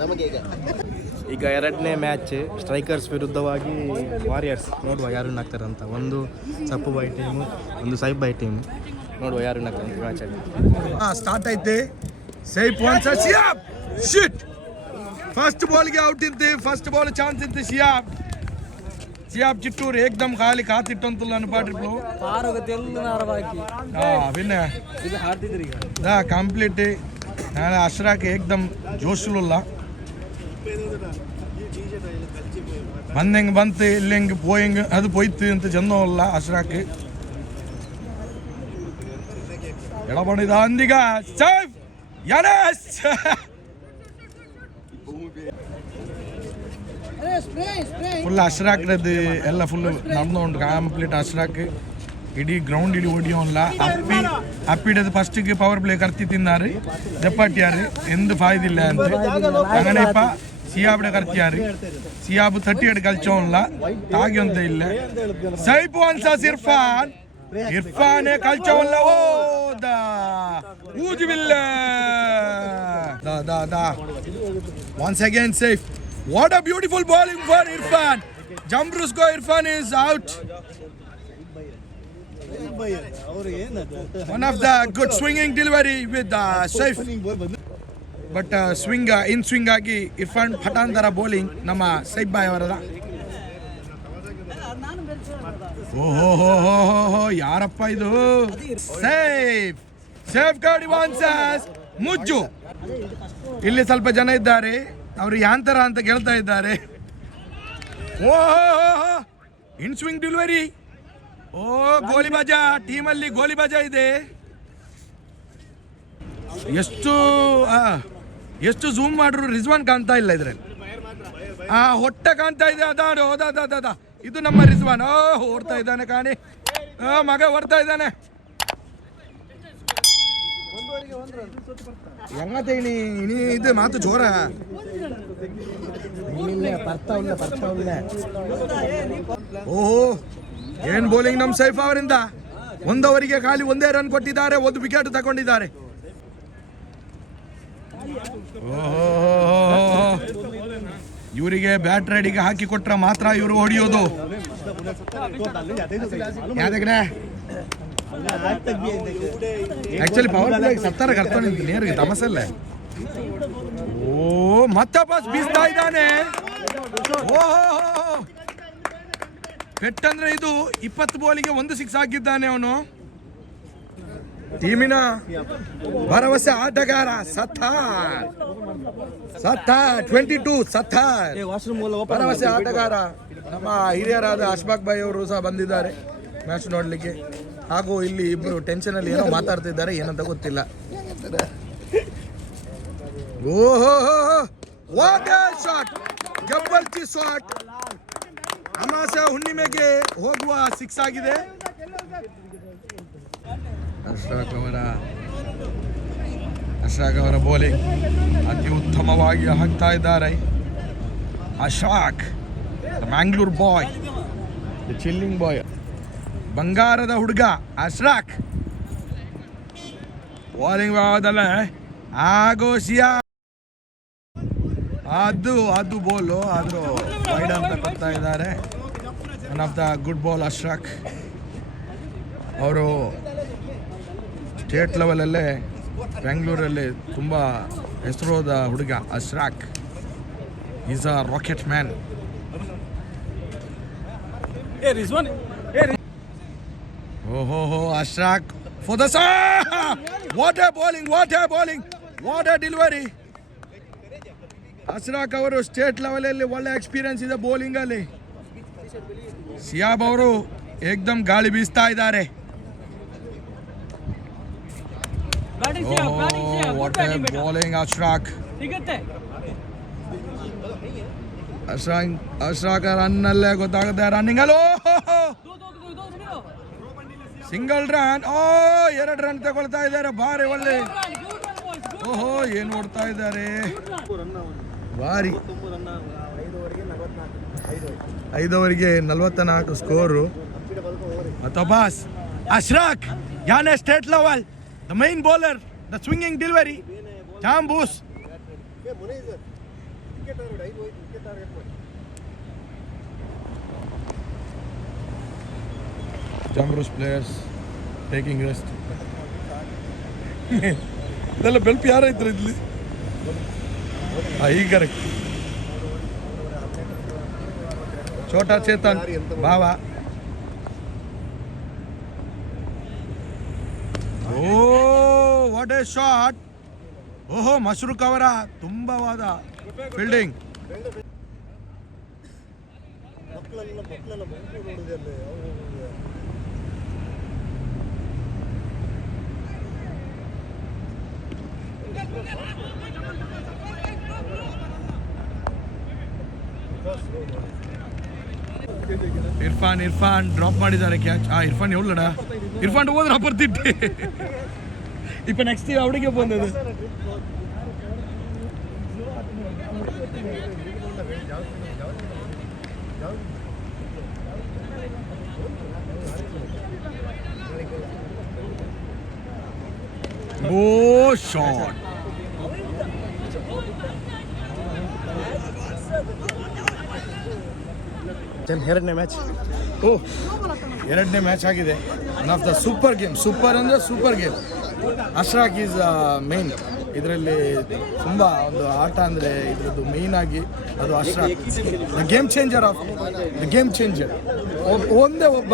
ಈಗ 2ನೇ ಮ್ಯಾಚ್ ಸ್ಟ್ರೈಕರ್ಸ್ ವಿರುದ್ಧವಾಗಿ ವಾರಿಯರ್ಸ್. ನೋಡುವ ಯಾರು ವಿನ್ ಆಗ್ತಾರೆ ಅಂತ. ಒಂದು ಸಪ್ಪು ಬಾಯ್ ಟೀಮು, ಒಂದು ಸೈಬ್ ಬಾಯ್ ಟೀಮು. ನೋಡುವ ಯಾರು ವಿನ್ ಆಗ್ತಾರೆ ಅಂತ ಮ್ಯಾಚಲ್ಲಿ. ಸ್ಟಾರ್ಟ್ ಐತೆ. ಸೈಫ್ ಸಿಯಾಬ್ ಶಿಟ್ ಫಸ್ಟ್ ಬಾಲ್ಗೆ ಔಟ್ ಇಂತೆ. ಫಸ್ಟ್ ಬಾಲ್ ಚಾನ್ಸ್ ಇಂತೆ ಸಿಯಾಬ್ ಚಿಟ್ಟೂರು ಏಕ್ದಮ್ ಖಾಲಿ ಕಾತಿಟ್ಟಂತಲ್ಲ ಅನ್ಪಾಟ್ರಿಪ್ಲು ವಿನ್ನ ಕಂಪ್ಲೀಟ್. ನಾಳೆ ಅಶ್ರಾಕ್ ಏಕ್ದಮ್ ಜೋಶುಲ್ಲ ಬಂದಂಗೆ ಬಂತು, ಇಲ್ಲಿ ಹೆಂಗೆ ಪೋಯಿಂಗ್ ಅದು ಪೋಯ್ತು ಅಂತ ಜನ್ನವಲ್ಲ ಅಶ್ರಾಕ್ ಎಡಬಡಿದ ಅಂದಿಗ ಸೈಫ್ ಯನಸ್ ಫುಲ್ ಅಶ್ರಾಕ್ರದ್ದು ಎಲ್ಲ ಫುಲ್ ನಡೆದು ಕಂಪ್ಲೀಟ್ ಅಶ್ರಾಕ್ ಇಡೀ ಗ್ರೌಂಡ್ ಇಡೀ ಓಡಿಯೋಲ್ಲ. ಅಪ್ಪಿಡದು ಫಸ್ಟಿಗೆ ಪವರ್ ಪ್ಲೇ ಕರ್ತಿ ತಿಂದಾರು ದೆಪ್ಪಟ್ಟಿಯಾರು ಎಂದು ಫಾಯ್ದಿಲ್ಲ ಅಂತ അങ്ങനെ ഇപ്പ സിയാബിടെ കർത്തിയാറ്. സിയാബ് 38 കളിച്ചോല്ല താഗ്യൊന്ത ഇല്ല. സൈബ് വൻസാസ് ഇർഫാനെ കളിച്ചോല്ല. ഓ ദാ ഊജുവില്ല ദാ once again safe. What a beautiful bowling for Irfan. Jambrusco Irfan is out. One of the good swinging delivery with safe. But in swing ಆಗಿ ಇರ್ಫಾನ್ ಪಠಾನ್ ತರ ಬೌಲಿಂಗ್ ನಮ್ಮ ಸೈಫ್ ಬಾಯ್ ಅವರದ. ಓಹೋ ಯಾರಪ್ಪ ಇದು? ಸೇಫ್ ಗಾರ್ಡ್ ವಾನ್ಸಸ್ ಮುಜ್ಜು. ಇಲ್ಲಿ ಸ್ವಲ್ಪ ಜನ ಇದ್ದಾರೆ, ಅವರು ಯಾಂತರ ಅಂತ ಕೇಳ್ತಾ ಇದ್ದಾರೆ. ಓಹೋ ಇನ್ ಸ್ವಿಂಗ್ ಡೆಲಿವರಿ. ಓ ಗೋಲಿಬಾಜಾ, ಟೀಮಲ್ಲಿ ಗೋಲಿಬಾಜಾ ಇದೆ. ಎಷ್ಟು ಝೂಮ್ ಮಾಡ್ರು ರಿಜ್ವಾನ್ ಕಾಣ್ತಾ ಇಲ್ಲ ಇದ್ರಲ್ಲಿ. ಹೊಟ್ಟೆ ಕಾಣ್ತಾ ಇದೆ. ಅದಾದ ಇದು ನಮ್ಮ ರಿಜ್ವಾನ್. ಓಡ್ತಾ ಇದ್ದಾನೆ ಕಾಣಿ, ಮಗ ಓಡ್ತಾ ಇದ್ದಾನೆ. ಹೆಂಗತೆ ಇನಿ ಇದು ಮಾತು ಜೋರ. ಓಹೋ ಏನ್ ಬೌಲಿಂಗ್ ನಮ್ಮ ಸೈಫ್ ಅವರಿಂದ. 1 ಓವರಿಗೆ ಖಾಲಿ 1 ರನ್ ಕೊಟ್ಟಿದ್ದಾರೆ, 1 ವಿಕೆಟ್ ತಗೊಂಡಿದ್ದಾರೆ. ಇವರಿಗೆ ಬ್ಯಾಟ್ ರೈಡಿಗೆ ಹಾಕಿ ಕೊಟ್ರೆ ಮಾತ್ರ ಇವರು ಹೊಡೆಯೋದು. ಆಕ್ಚುಲಿ ಪವರ್ ಪ್ಲೇ 70 ಕರ್ತಾನೆ ನೇರಿಗೆ ತಮಸಲ್ಲ. ಓ ಮತ್ತೆ ಪಾಸ್ ಬೀಸ್ತಾ ಇದ್ದಾನೆ. ಓಹೋ ಪೆಟ್ಟಂದ್ರೆ ಇದು 20 ಬಾಲಿಗೆ 1 ಸಿಕ್ಸ್ ಹಾಕಿದ್ದಾನೆ ಅವನು. ಟೀಮಿನ ಭರವಸೆ ಆಟಗಾರ ಸತ್ತಾರ್ 22 ಸತ್ತಾರ್ ಭರವಸೆ ಆಟಗಾರ. ನಮ್ಮ ಹಿರಿಯರಾದ ಅಶ್ಫಾಕ್ ಭಾಯ್ ಅವರು ಸಹ ಬಂದಿದ್ದಾರೆ ಮ್ಯಾಚ್ ನೋಡ್ಲಿಕ್ಕೆ. ಹಾಗೂ ಇಲ್ಲಿ ಇಬ್ರು ಟೆನ್ಷನ್ ಅಲ್ಲಿ ಏನೋ ಮಾತಾಡ್ತಿದ್ದಾರೆ, ಏನಂತ ಗೊತ್ತಿಲ್ಲ. ಓಹೋ ವಾಟ್ ಎ ಶಾಟ್, ಜಬರ್ದಸ್ತ್ ಶಾಟ್. ಅಮಾವಾಸ್ಯೆ ಹುಣ್ಣಿಮೆಗೆ ಹೋಗುವ ಸಿಕ್ಸ್ ಆಗಿದೆ. ಅಶ್ರಾಕ್ ಅವರ ಬೌಲಿಂಗ್ ಅತಿ ಉತ್ತಮವಾಗಿ ಹಾಕ್ತಾ ಇದ್ದಾರೆ. ಅಶ್ರಾಕ್ ಮ್ಯಾಂಗ್ಳೂರ್ ಬಾಯ್, ಚಿಲ್ಲಿಂಗ್ ಬಾಯ್, ಬಂಗಾರದ ಹುಡುಗ ಅಶ್ರಾಕ್. ಬೌಲಿಂಗ್ ಭಾಗದಲ್ಲ ಆಗೋಶಿಯಾ ಅದು ಬೋಲು ಆದರೂ ವೈಡ್ ಅಂತ ಕೊಡ್ತಾ ಇದ್ದಾರೆ. One of the good ball Ashraq. ಅವರು ಸ್ಟೇಟ್ ಲೆವೆಲಲ್ಲೇ ಬೆಂಗಳೂರಲ್ಲಿ ತುಂಬ ಹೆಸರೋದ ಹುಡುಗ Ashraq. Is a rocket man. ಓಹೋ Ashraq for the what a bowling, what a bowling, what a delivery. Ashraq ಅವರು ಸ್ಟೇಟ್ ಲೆವೆಲಲ್ಲಿ ಒಳ್ಳೆ ಎಕ್ಸ್ಪೀರಿಯನ್ಸ್ ಇದೆ ಬೌಲಿಂಗಲ್ಲಿ. ಸಿಯಾಬ್ ಅವರು ಏಕ್ದಮ್ ಗಾಳಿ ಬೀಸ್ತಾ ಇದ್ದಾರೆ. What a bowling Ashraq. Ashraq ರನ್ನಲ್ಲೇ ಗೊತ್ತಾಗುತ್ತೆ. ರನ್ನಿಂಗ್ ಅಲ್ಲೋ ಸಿಂಗಲ್ ರನ್. 2 ರನ್ ತಗೊಳ್ತಾ ಇದ್ದಾರೆ. ಭಾರಿ ಒಳ್ಳೆ. ಓಹೋ ಏನ್ ನೋಡ್ತಾ ಇದ್ದಾರೆ, ಭಾರಿ. 5 ಓವರಿಗೆ 44 ಸ್ಕೋರು. ತಬಾಸ್ ಅಶ್ರಾಕ್ ಯಾನೆ state level, the main bowler, the swinging delivery, ಜಾಂಬೂಸ್. Jamrus players taking rest. ಇದೆಲ್ಲ ಬೆಳಪು ಯಾರ ಇದ್ರು ಇಲ್ಲಿ? ಈಗ ಕರೆಕ್ಟ್. ಛೋಟಾ ಚೇತನ್ ಭಾವ. Oh what a shot. ಓಹೋ ಮಶ್ರೂಕ್ ಅವರ ತುಂಬವಾದ ಫೀಲ್ಡಿಂಗ್. ಇರ್ಫಾನ್ ಡ್ರಾಪ್ ಮಾಡಿದ್ದಾರೆ ಕ್ಯಾಚ್. ಇರ್ಫಾನ್ ಎವ್ಲಡ ಇರ್ಫಾನ್ ಹೋದ್ರೆ ಬರ್ತಿಟ್ಟೆ. ಇಪ್ಪ ನೆಕ್ಸ್ಟ್ ಅವಡಿಗೆ ಬಂದದು. Oh shot. ಎರಡನೇ ಮ್ಯಾಚ್. ಎರಡನೇ ಮ್ಯಾಚ್ ಆಗಿದೆ. One of the super game. Super ಅಂದರೆ super game. Ashraq is main. ಇದರಲ್ಲಿ ತುಂಬ ಒಂದು ಆಟ ಅಂದರೆ ಇದರದ್ದು ಮೇಯ್ನ್ ಆಗಿ ಅದು Ashraq, the game changer of the game changer. ಒಂದೇ ಒಬ್ಬ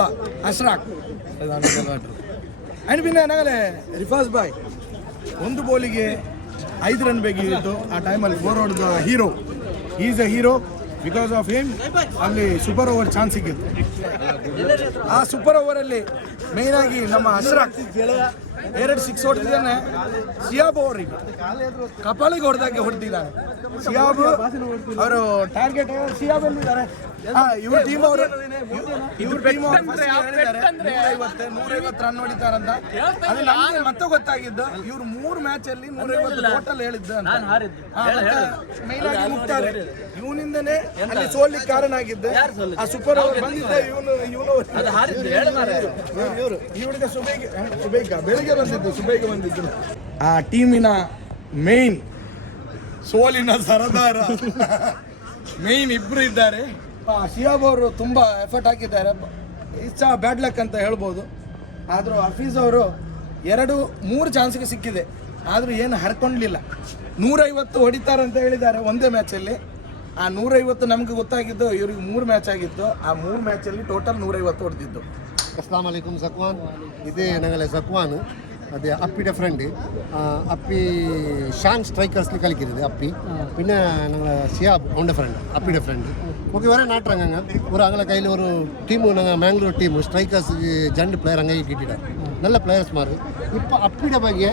ಅಶ್ರಾಕ್. ಆ್ಯಂಡ್ ಬಿನ್ನ ಏನಾಗಲೇ ರಿಫಾಸ್ ಬಾಯ್ 1 ಬಾಲಿಗೆ 5 ರನ್ ಬೇಕಿತ್ತು. ಆ ಟೈಮಲ್ಲಿ 4 ಹೊಡೆದ hero. Is a hero. Because of him ಅಲ್ಲಿ ಸೂಪರ್ ಓವರ್ ಚಾನ್ಸ್ ಸಿಕ್ಕಿತ್ತು. ಆ ಸೂಪರ್ ಓವರಲ್ಲಿ ಮೇಯ್ನಾಗಿ ನಮ್ಮ ಅಶ್ರಾಕ್ 2 ಸಿಕ್ಸ್ ಹೊಡೆದಿದ್ದಾನೆ. ಸಿಯಾಬ್ ಅವರಿಗೆ ಕಪಾಳಿಗೆ ಹೊಡೆದಾಗೆ ಹೊಡೆದಿದ್ದಾನೆ. ಸಿಯಾಬ್ ಅವರು ಟಾರ್ಗೆಟ್ ಸಿಯಾಬ್ ಎಲ್ಲಿದ್ದಾರೆ? ಇವ್ರ ಟೀಮ್ ಅವರು ಹೇಳಿದ್ದಾರೆ 150 ರನ್ ಹೊಡಿತಾರಂತ. ಅದು ನಮಗೆ ಮತ್ತೆ ಗೊತ್ತಾಗಿದ್ದು ಇವ್ರು 3 ಮ್ಯಾಚ್ ಅಲ್ಲಿ 150 ಟೋಟಲ್ ಹೇಳಿದ್ದು ಅಂತ. ಮೈನ್ ಆಗಿ ಮುಕ್ತಾರೆ ಇವನಿಂದನೇ ಅಲ್ಲಿ ಸೋಲಿಕ್ಕೆ ಕಾರಣ ಆಗಿದ್ದು. ಆ ಸೂಪರ್ ಓವರ್ ಬಂದಿದ್ದ ಇವರಿಗೆ ಸುಬೇಗ ಬೆಳಿಗ್ಗೆ ಬಂದಿದ್ದು ಆ ಟೀಮಿನ ಮೇನ್ ಸೋಲಿನ ಸರದಾರ ಮೇನ್ ಇಬ್ರು ಇದ್ದಾರೆ. ಶಿಯಾಬ್ ಅವರು ತುಂಬ ಎಫರ್ಟ್ ಹಾಕಿದ್ದಾರೆ. ಇಟ್ಸ್ ಬ್ಯಾಡ್ ಲಕ್ ಅಂತ ಹೇಳ್ಬೋದು. ಆದರೂ ಹಫೀಜ್ ಅವರು 2-3 ಚಾನ್ಸ್ಗೆ ಸಿಕ್ಕಿದೆ, ಆದರೂ ಏನು ಹರ್ಕೊಂಡ್ಲಿಲ್ಲ. 150 ಹೊಡಿತಾರೆ ಅಂತ ಹೇಳಿದ್ದಾರೆ ಒಂದೇ ಮ್ಯಾಚಲ್ಲಿ. ಆ 150 ನಮ್ಗೆ ಗೊತ್ತಾಗಿದ್ದು ಇವ್ರಿಗೆ 3 ಮ್ಯಾಚ್ ಆಗಿತ್ತು. ಆ 3 ಮ್ಯಾಚಲ್ಲಿ ಟೋಟಲ್ 150 ಹೊಡೆದಿದ್ದು. അസ്സാം വലൈക്കും സക്വാൻ. ഇത് ഞങ്ങളെ സക്വാൻ അത് അപ്പിയുടെ ഫ്രണ്ട്. അപ്പി ഷാൻ സ്ട്രൈക്കേഴ്സിൽ കളിക്കരുത് അപ്പി. പിന്നെ ഞങ്ങൾ സിയാബ് അവൻ്റെ ഫ്രണ്ട് അപ്പിയുടെ ഫ്രണ്ട്. ഓക്കെ വേറെ നാട്ടിറങ്ങാங்க ஒரு அங்கே கையில் ஒரு டீமு நாங்கள் மேங்களூர் டீமு ஸ்ட்ரைக்கர்ஸுக்கு ஜண்டு பிளேயர் அங்கே கிட்டிட்டார். நல்ல பிளேயர்ஸ் மாதிரி. இப்போ ಅಪ್ಪಿയുടെ ಬಗ್ಗೆ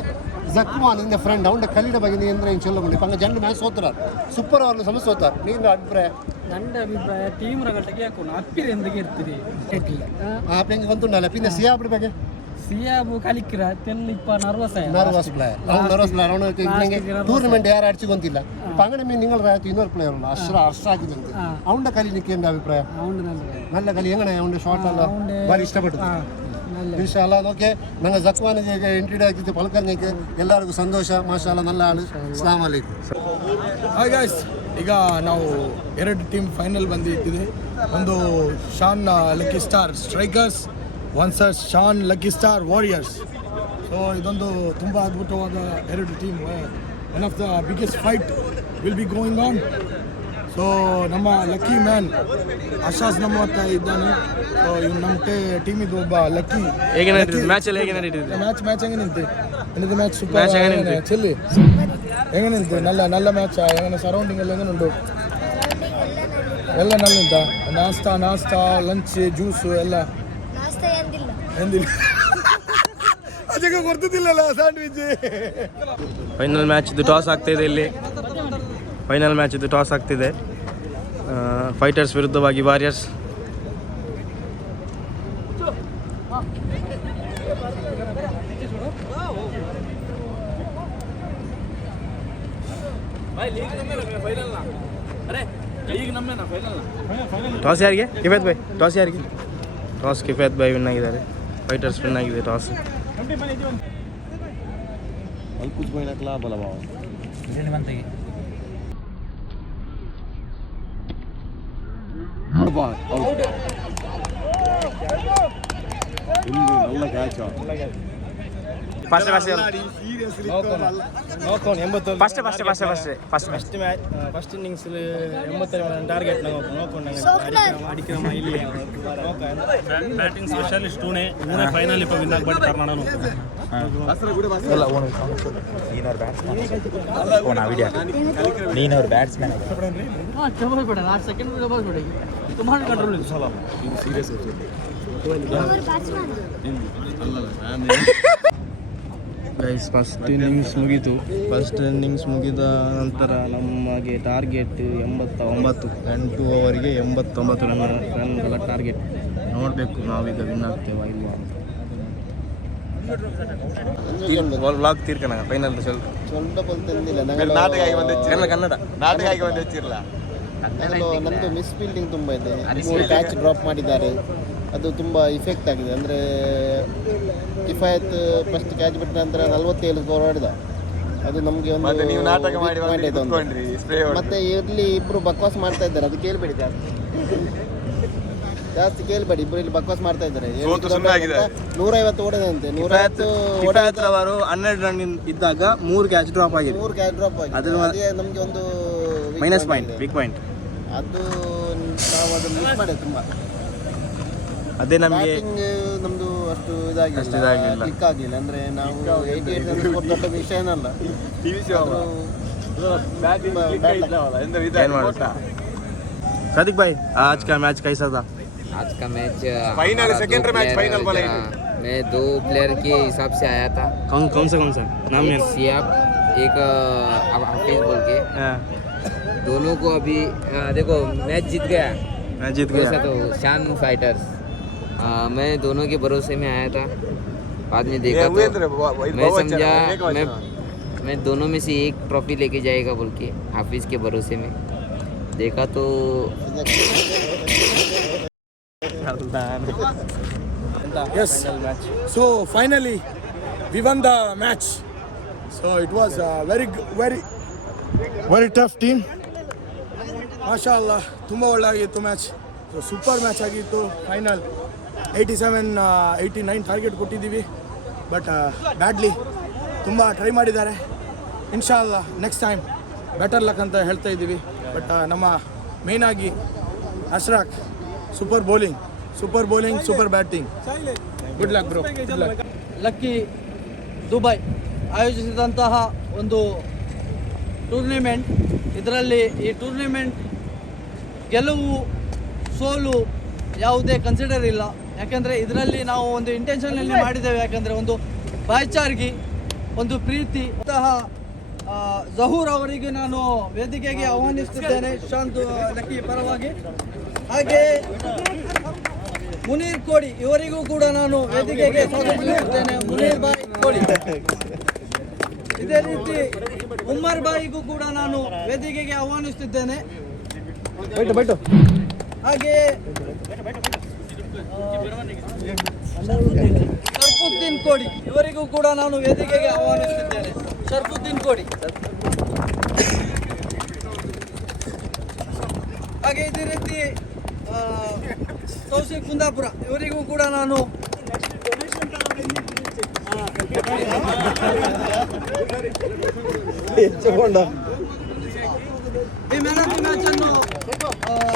ಜಕ್ವಾನ್ இந்த ಫ್ರೆಂಡ್ ಅವನ ಕಲಿയുടെ ಬಗ್ಗೆ ನೀವು ಏನು சொல்ல முடியும்? இப்போ அங்கே ஜண்டு மேட்ச் சோத்துறார். ಸೂಪರ್ ಓವರ್ಲು ಸಮ ಸೋತಾರ್. ನೀನು ಅಭಿಪ್ರಾಯ? ನನ್ನ ಅಭಿಪ್ರಾಯ ಟೀಮ್ ರಗಟ್ಟಿಗೆ ಹಾಕೋಣ ಅಪ್ಪಿದೆ ಎಂದಿಗೆ ಇರ್ತೀರಿ ಹೆಂಗೆ ಗೊತ್ತುಂಡಲ್ಲ. പിന്നെ സിയാബിയുടെ ಬಗ್ಗೆ ಸಿಯಾಬು ಕಲಿಕ್ಕಿರ ತೆಲ್ಲಿಪ್ಪ ನರ್ವಸ್ പ്ലെയർ അവന് ടൂർണമെന്റ് ആരും അടിച്ചു കൊന്നില്ല. അപ്പൊ അങ്ങനെ നിങ്ങൾ ಇನ್ನೊരു പ്ലെയർ ഉണ്ട് അഷ്റാഖിലുണ്ട്. അവന്റെ കളി എനിക്ക് എന്റെ അഭിപ്രായം നല്ല കളി. എങ്ങനെ അവന്റെ ഷോട്ട് ಎಲ್ಲ ಭಾರಿ ಇಷ್ಟಪಟ್ಟು ಇನ್ಶಾಲ್ಲ. ಓಕೆ ನಂಗೆ ಜಕ್ವಾನಿಗೆ ಇಂಟ್ರೊಡ್ಯೂಸ್ ಆಗಿದ್ದು ಪಲ್ಕರ್ನಿಗೆ ಎಲ್ಲರಿಗೂ ಸಂತೋಷ. ಮಾಶಾಲ್ಲ നല്ല ಆಳು. ಅಸ್ಲಾಂ ಅಲೈಕುಂ. ಹಾಯ್ ಗೈಸ್, ಈಗ ನಾವು 2 ಟೀಮ್ ಫೈನಲ್ ಬಂದಿದ್ದೀವಿ. ಒಂದು ಶಾನ್ ಲಕ್ಕಿ ಸ್ಟಾರ್ ಸ್ಟ್ರೈಕರ್ಸ್ ವರ್ಸಸ್ ಶಾನ್ ಲಕ್ಕಿ ಸ್ಟಾರ್ ವಾರಿಯರ್ಸ್. ಸೊ ಇದೊಂದು ತುಂಬ ಅದ್ಭುತವಾದ 2 team. One of the biggest fight will be going on. So ನಮ್ಮ ಲಕ್ಕಿ ಮ್ಯಾನ್ ಆಶಾಸ್ ನಮ್ಮ ಹತ್ರ ಇದ್ದಾನೆ. ಸೊ ಇವ್ನು ನಮ್ಮ ಟೀಮಿದು ಒಬ್ಬ ಲಕ್ಕಿ. ಮ್ಯಾಚ್ ಹೇಗೆ ನಡೀತಿದೆ? ಮ್ಯಾಚ್ ಹೆಂಗೆ ನಿಂತೆ? ಮ್ಯಾಚ್ ಸೂಪರ್ ಚೆಲ್ಲಿ ಹೆಂಗೆ ನಿಂತೆ? നല്ല ಮ್ಯಾಚ್. ಹೆಂಗೆ ಸರೌಂಡಿಂಗ್ ಎಲ್ಲ ಹೆಂಗೆ ಉಂಟು? ಎಲ್ಲ നല്ല ಉಂಟಾ? ನಾಸ್ತಾ ಲಂಚ್ ಜ್ಯೂಸು ಎಲ್ಲ ಎಂದಿಲ್ಲ ಅದಕ್ಕೆ ಕೊಡ್ತಿದ್ದಿಲ್ಲಲ್ಲ ಸ್ಯಾಂಡ್ವಿಚ್. ಫೈನಲ್ ಮ್ಯಾಚ್ ಇದು ಟಾಸ್ ಆಗ್ತಿದೆ. ಇಲ್ಲಿ ಫೈನಲ್ ಮ್ಯಾಚ್ ಇದು ಟಾಸ್ ಆಗ್ತಿದೆ. ಫೈಟರ್ಸ್ ವಿರುದ್ಧವಾಗಿ ವಾರಿಯರ್ಸ್. ಟಾಸ್ ಯಾರಿಗೆ? ಕಿಫಾಯತ್ ಭಾಯ್. ಟಾಸ್ ಯಾರಿಗೆ? ಟಾಸ್ ಕಿಫಾಯತ್ ಭಾಯ್ ವಿನ್ ಆಗಿದ್ದಾರೆ. ಫೈಟರ್ಸ್ ವಿನ್ ಆಗಿದೆ ಟಾಸ್. ಫಸ್ಟ್ ಇನ್ನಿಂಗ್ಸ್ 80 ಟಾರ್ಗೆಟ್ ಅಡಿಕ್ರಮ ಇಲ್ಲಿ ಬ್ಯಾಟಿಂಗ್ ಸ್ಪೆಷಲಿಸ್ಟ್ ಫೈನಲ್ ഇപ്പോൾ വിൻ ಆಗ್ಬಿಟ್ಟು ಕರ್ನಾಟಕ ನೀನು ಬ್ಯಾಟ್ಸ್ಮನ್ ಬೇಡ ಲಾಸ್ಟ್ ಸೆಕೆಂಡ್ ಬೇಡ ತುಂಬ ಕಂಟ್ರೋಲ್ ಇದೆ ಸಲ ಸೀರಿಯಸ್ ಗೈಸ್ ಫಸ್ಟ್ ಇನ್ನಿಂಗ್ಸ್ ಮುಗಿದ ನಂತರ ನಮಗೆ ಟಾರ್ಗೆಟ್ 89. 8 ಓವರಿಗೆ 89 ರನ್ಗಳ ಟಾರ್ಗೆಟ್. ನೋಡಬೇಕು ನಾವೀಗ ವಿನ್ ಆಗ್ತೇವಾ ಇಲ್ವಾ ಅಂತ. ವ್ಲಾಗ್ ತೀರ್ಕಣ ಫೈನಲ್ ಕನ್ನಡ ನಾಟಕ ಆಗಿ ಬಂದಿರಲ್ಲ. ನಮ್ಮದು ಮಿಸ್ ಫೀಲ್ಡಿಂಗ್ ತುಂಬ ಇದೆ. 3 ಕ್ಯಾಚ್ ಡ್ರಾಪ್ ಮಾಡಿದ್ದಾರೆ. ಅದು ತುಂಬ ಇಫೆಕ್ಟ್ ಆಗಿದೆ. ಅಂದರೆ ಕಿಫಾಯತ್ ಫಸ್ಟ್ ಕ್ಯಾಚ್ ಬಿಟ್ಟ ನಂತರ 47 ಸ್ಕೋರ್ ಹೊಡೆದ. ಅದು ನಮಗೆ ಒಂದು ಮತ್ತೆ ಇಲ್ಲಿ ಇಬ್ಬರು ಬಕ್ವಾಸ್ ಮಾಡ್ತಾ ಇದ್ದಾರೆ. ಅದು ಕೇಳಬೇಡಿ, ಜಾಸ್ತಿ ಕೇಳಬೇಡಿ. ಇಬ್ಬರು ಇಲ್ಲಿ ಬಕ್ವಾಸ್ ಮಾಡ್ತಾ ಇದ್ದಾರೆ. 150 ಹೊಡೆದಂತೆ. 150 ಅವರು 12 ರನ್ ಇದ್ದಾಗ 3 ಕ್ಯಾಚ್ ಡ್ರಾಪ್ ಆಗಿದೆ. 3 ಕ್ಯಾಚ್ ಡ್ರಾಪ್ ಆಗಿದೆ. ಅದೇ ನಮಗೆ ಒಂದು ಮೈನಸ್ ಪಾಯಿಂಟ್, ಬಿಗ್ ಪಾಯಿಂಟ್. ಅದು ನಾವು ಅದನ್ನು ಮಿಸ್ ಮಾಡಿದೆ ತುಂಬ. ಅದೇ ನಮಗೆ ನಮ್ಮದು ಅಷ್ಟು ಇದಾಗಿಲ್ಲ, ಕ್ಲಿಕ್ ಆಗಿಲ್ಲ. ಅಂದರೆ ನಾವು 88 ರನ್ ಸ್ಕೋರ್ ದೊಡ್ಡ ವಿಷಯ ಏನಲ್ಲ. सादिक भाई आज का मैच कैसा था? आज का match final second match final बोले मैं 2 प्लेयर के हिसाब से आया था। कौन सा नाम है? एक सियाब, एक हाफिज बोल के। हाँ, दोनों को अभी देखो मैच जीत गया। मैं जीत वैसा गया। तो शान फाइटर्स। मैं दोनों के भरोसे में आया था। बाद में देखा तो मैं समझा मैं दोनों में से एक ट्रॉफी लेके जाएगा बोल के हाफिज के भरोसे में। देखा तो Yes. So finally, we won the match. So it was a very tough team. ಮಾಶಾಅಲ್ಲಾ ತುಂಬ ಒಳ್ಳೆ ಆಗಿತ್ತು ಮ್ಯಾಚ್. ಸೊ ಸೂಪರ್ ಮ್ಯಾಚ್ ಆಗಿತ್ತು. ಫೈನಲ್ 87-89 ಟಾರ್ಗೆಟ್ ಕೊಟ್ಟಿದ್ದೀವಿ. ಬಟ್ ಬ್ಯಾಡ್ಲಿ ತುಂಬ ಟ್ರೈ ಮಾಡಿದ್ದಾರೆ. ಇನ್ಶಾಅಲ್ಲಾ ನೆಕ್ಸ್ಟ್ ಟೈಮ್ ಬೆಟರ್ ಲಕ್ ಅಂತ ಹೇಳ್ತಾ ಇದ್ದೀವಿ. ಬಟ್ ನಮ್ಮ ಮೇಯ್ನಾಗಿ Ashraq super bowling, super batting. Good luck bro. Lucky Dubai ಆಯೋಜಿಸಿದಂತಹ ಒಂದು ಟೂರ್ನಿಮೆಂಟ್. ಇದರಲ್ಲಿ ಈ ಟೂರ್ನಿಮೆಂಟ್ ಗೆಲುವು ಸೋಲು ಯಾವುದೇ ಕನ್ಸಿಡರ್ ಇಲ್ಲ. ಯಾಕೆಂದರೆ ಇದರಲ್ಲಿ ನಾವು ಒಂದು ಇಂಟೆನ್ಷನಲ್ಲಿ ಮಾಡಿದ್ದೇವೆ. ಯಾಕೆಂದರೆ ಒಂದು ಬಾಯ್ಚಾರ್ಗಿ, ಒಂದು ಪ್ರೀತಿ. ಅಂತಹ ಜಹೂರ್ ಅವರಿಗೆ ನಾನು ವೇದಿಕೆಗೆ ಆಹ್ವಾನಿಸುತ್ತಿದ್ದೇನೆ ಶಾಂತ್ ಲಕ್ಕಿ ಪರವಾಗಿ. ಹಾಗೆ ಮುನೀರ್ ಕೋಡಿ ಇವರಿಗೂ ಕೂಡ ನಾನು ವೇದಿಕೆಗೆ ಸ್ವಾಗತಿಸುತ್ತೇನೆ. ಮುನೀರ್ ಬಾಯ್ ಕೋಡಿ. ಇದೇ ರೀತಿ ಉಮ್ಮರ್ ಬಾಯಿಗೂ ಕೂಡ ನಾನು ವೇದಿಕೆಗೆ ಆಹ್ವಾನಿಸುತ್ತಿದ್ದೇನೆ. ಹಾಗೆ ಶರ್ಫುದ್ದೀನ್ ಕೋಡಿ ಇವರಿಗೂ ಕೂಡ ನಾನು ವೇದಿಕೆಗೆ ಆಹ್ವಾನಿಸುತ್ತಿದ್ದೇನೆ. ಶರ್ಫುದ್ದೀನ್ ಕೋಡಿ. ಹಾಗೆ ಇದೇ ರೀತಿ ತೌಸಿಫ್ ಕುಂದಾಪುರ ಇವರಿಗೂ ಕೂಡ ನಾನು ಈ ಮ್ಯಾನ್ ಆಫ್ ದಿ ಮ್ಯಾಚ್ ಅನ್ನು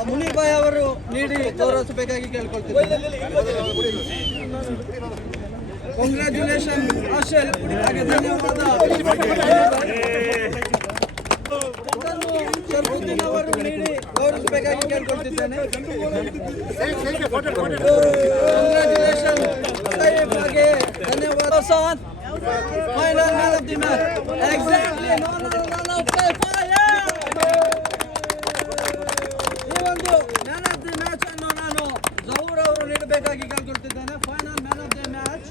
ಮುನೀರ್ ಬಾಯ್ ಅವರು ನೀಡಿ ಗೌರವಿಸಬೇಕಾಗಿ ಕೇಳ್ಕೊಳ್ತಿದ್ದಾರೆ. ಕಂಗ್ರ್ಯಾಚುಲೇಷನ್ ಆಶಲ್. ಹಾಗೆ ಧನ್ಯವಾದ. ಶರ್ಫುದ್ದೀನ್ ಅವರು ನೀಡಿ ಗೌರವಿಸಬೇಕಾಗಿ ಕೇಳ್ಕೊಳ್ತಿದ್ದೇನೆ. ಕಂಗ್ರ್ಯಾಚುಲೇಷನ್ ಸೈಫ್. ಹಾಗೆ ಧನ್ಯವಾದ. Final man of the match. Exactly ಈ ಒಂದು ಮ್ಯಾನ್ ಆಫ್ ದಿ ಮ್ಯಾಚ್ ಅನ್ನು ನಾನು ಜಹೂರ್ ಅವರು ನೀಡಬೇಕಾಗಿ ಕೇಳ್ಕೊಳ್ತಿದ್ದೇನೆ. Final man of the match.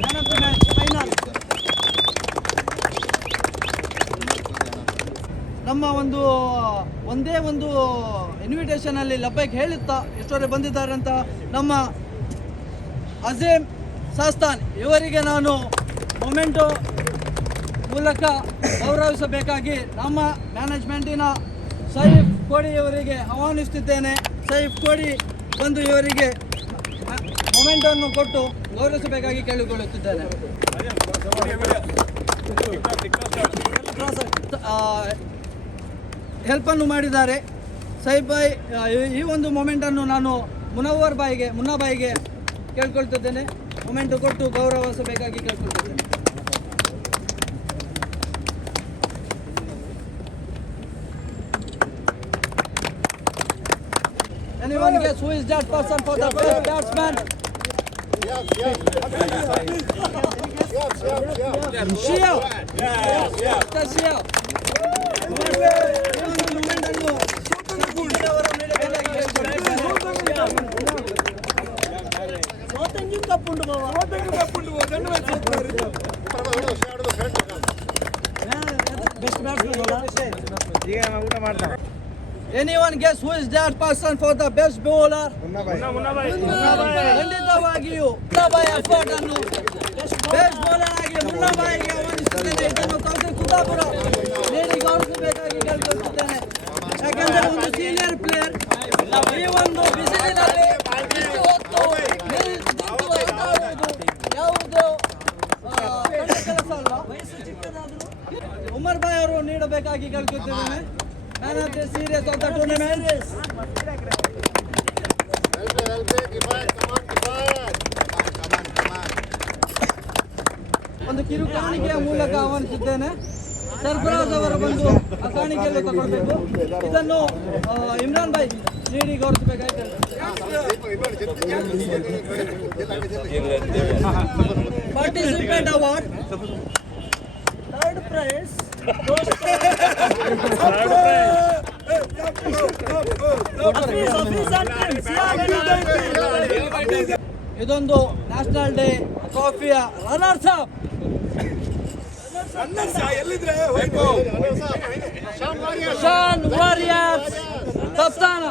Man of the match final. ನಮ್ಮ ಒಂದೇ ಒಂದು ಇನ್ವಿಟೇಷನಲ್ಲಿ ಲಬ್ಬೈಕ್ ಹೇಳುತ್ತಾ ಎಷ್ಟೋರೆ ಬಂದಿದ್ದಾರೆ ಅಂತ ನಮ್ಮ ಅಜೀಮ್ ಸಾಸ್ತಾನ್ ಇವರಿಗೆ ನಾನು ಮೊಮೆಂಟೋ ಮೂಲಕ ಗೌರವಿಸಬೇಕಾಗಿ ನಮ್ಮ ಮ್ಯಾನೇಜ್ಮೆಂಟಿನ ಸೈಫ್ ಕೋಡಿ ಇವರಿಗೆ ಆಹ್ವಾನಿಸುತ್ತಿದ್ದೇನೆ. ಸೈಫ್ ಕೋಡಿ ಬಂದು ಇವರಿಗೆ ಮೊಮೆಂಟನ್ನು ಕೊಟ್ಟು ಗೌರವಿಸಬೇಕಾಗಿ ಕೇಳಿಕೊಳ್ಳುತ್ತಿದ್ದೇನೆ. ಹೆಲ್ಪನ್ನು ಮಾಡಿದ್ದಾರೆ ಸೈಫ್ ಬಾಯ್. ಈ ಒಂದು ಮೊಮೆಂಟನ್ನು ನಾನು ಮುನ್ನಾ ಬಾಯಿಗೆ ಕೇಳ್ಕೊಳ್ತಿದ್ದೇನೆ. ಮೊಮೆಂಟು ಕೊಟ್ಟು ಗೌರವಿಸಬೇಕಾಗಿ ಕೇಳ್ಕೊಳ್ತಿದ್ದೇನೆ. Anyone guess who is that person for the best batsman? Shia. Shia. Anyone guess who is that person for the best bowler? ಖಂಡಿತವಾಗಿಯೂ ಮುನ್ನಾಬಾಯಿ ಎಫರ್ಟ್ ಅನ್ನು ಬೆಸ್ಟ್ ಬೌಲರ್ ಆಗಿ ಮುನ್ನಾಬಾಯಿಗೆ ಆಹ್ವಾನಿಸುತ್ತೇನೆ. ಇದನ್ನು ತೌಸಿಫ್ ಕುಂದಾಪುರ ನೀಡಿ ಗೌರವಿಸಬೇಕಾಗಿ ಕೇಳಿಕೊಳ್ಳುತ್ತೇನೆ. ಯಾಕಂದರೆ ಒಂದು ಸೀನಿಯರ್ ಪ್ಲೇಯರ್ ಈ ಒಂದು ಬಿಸಿಲಿನಲ್ಲಿ ಇಷ್ಟು ಹೊತ್ತು ನಿಂತು ಆಟ ಆಡುವುದು ಯಾವುದೋ ಕೆಲಸ ಅಲ್ಲ. ಉಮರ್ ಬಾಯ್ ಅವರು ನೀಡಬೇಕಾಗಿ ಕೇಳ್ಕೊಳ್ತಿದ್ದೇನೆ. Man of the series of the tournament. ಒಂದು ಕಿರು ಕಾಣಿಕೆಯ ಮೂಲಕ ಆಹ್ವಾನಿಸಿದ್ದೇನೆ. ಸರ್ಫರಾಜ್ ಅವರು ಬಂದು ಆ ಕಾಣಿಕೆಯನ್ನು ತಗೊಳ್ಬೇಕು. ಇದನ್ನು ಇಮ್ರಾನ್ ಭಾಯ್ ನೀಡಿ ಗೌರವಿಸಬೇಕಾಗಿ Participant award. Third prize. ಇದೊಂದು ನ್ಯಾಷನಲ್ ಡೇ ಟ್ರೋಫಿಯ ರನ್ನರ್ಸ್ ಅಪ್ ಶಾನ್ ವಾರಿಯರ್ಸ್ ಕಪ್ತಾನ.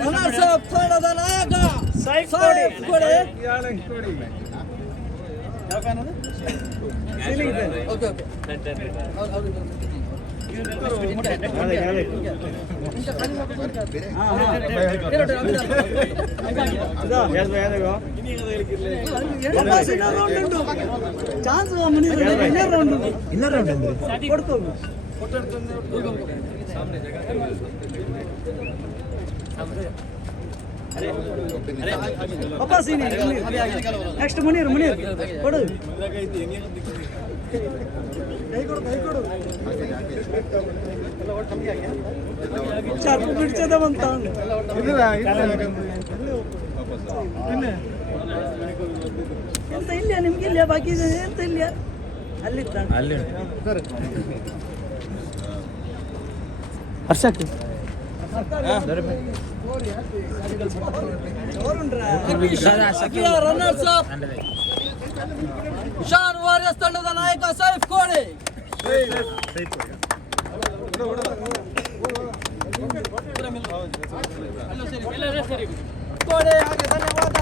ರನ್ನರ್ಸ್ ಅಪ್ ತಂಡದ ನಾಯಕ ಸೈಫ್ ಕೊಡೆ. ಓಕೆ ಚಾನ್ಸ್ ನೆಕ್ಸ್ಟ್ ಮುನೀರ್ ಕೊಡು. ಚಾಕು ಬಿಡ್ಸದ ಬಂತ ಎಂತ ಇಲ್ಲ ನಿಮ್ಗೆ ಇಲ್ಲ ಬಾಕಿ ಎಂತ ಇಲ್ಲ ಅಲ್ಲಿದ್ದ ಹರ್ಷಕ್ಕೆ ರನ್ನರ್ಸ್ ಅಪ್ ಶಾನ್ ವಾರಿಯರ್ಸ್ ತಂಡದ ನಾಯಕ ಸೈಫ್ ಕೋಡೆ. ಕೋಡೆ ಹಾಗೆ ಧನ್ಯವಾದ.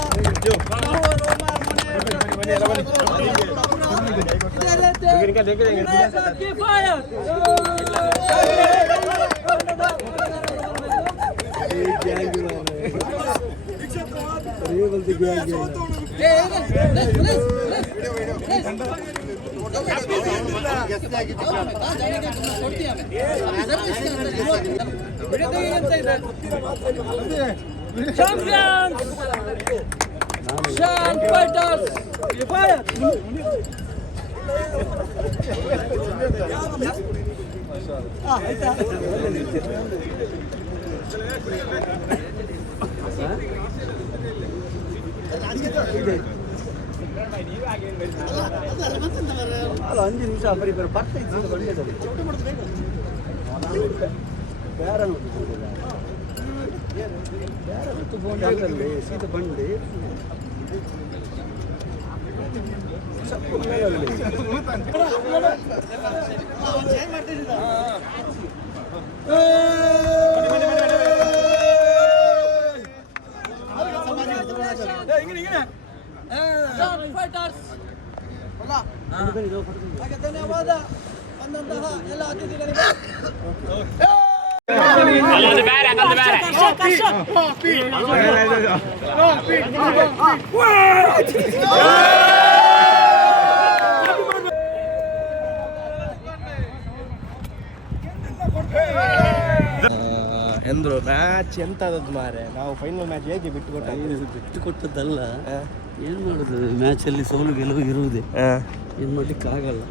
ಚಾಂಪಿಯನ್ಸ್ ಶಾನ್ ಫೈಟರ್ಸ್ ಆಯ್ತಾ ಅಲ್ಲ 5 ನಿಮಿಷ ಬರೀ ಬರ್ತೈತೆ ಬೇರೆ ಸೀದಾ ಬಂದು ಧನ್ಯವಾದ ಬಂದಂತಹ ಎಲ್ಲ ಅತಿಥಿಗಳಿಗೆ. ಎಂದ್ರು ಮ್ಯಾಚ್ ಎಂತದದ್ದು ಮಾರೆ, ನಾವು ಫೈನಲ್ ಮ್ಯಾಚ್ ಹೇಗೆ ಬಿಟ್ಟು ಕೊಟ್ಟದ್ದಲ್ಲ, ಏನು ಮಾಡೋದು, ಮ್ಯಾಚಲ್ಲಿ ಸೋಲು ಗೆಲುವು ಇರುವುದೇ, ಏನು ಮಾಡ್ಲಿಕ್ಕೆ ಆಗಲ್ಲ.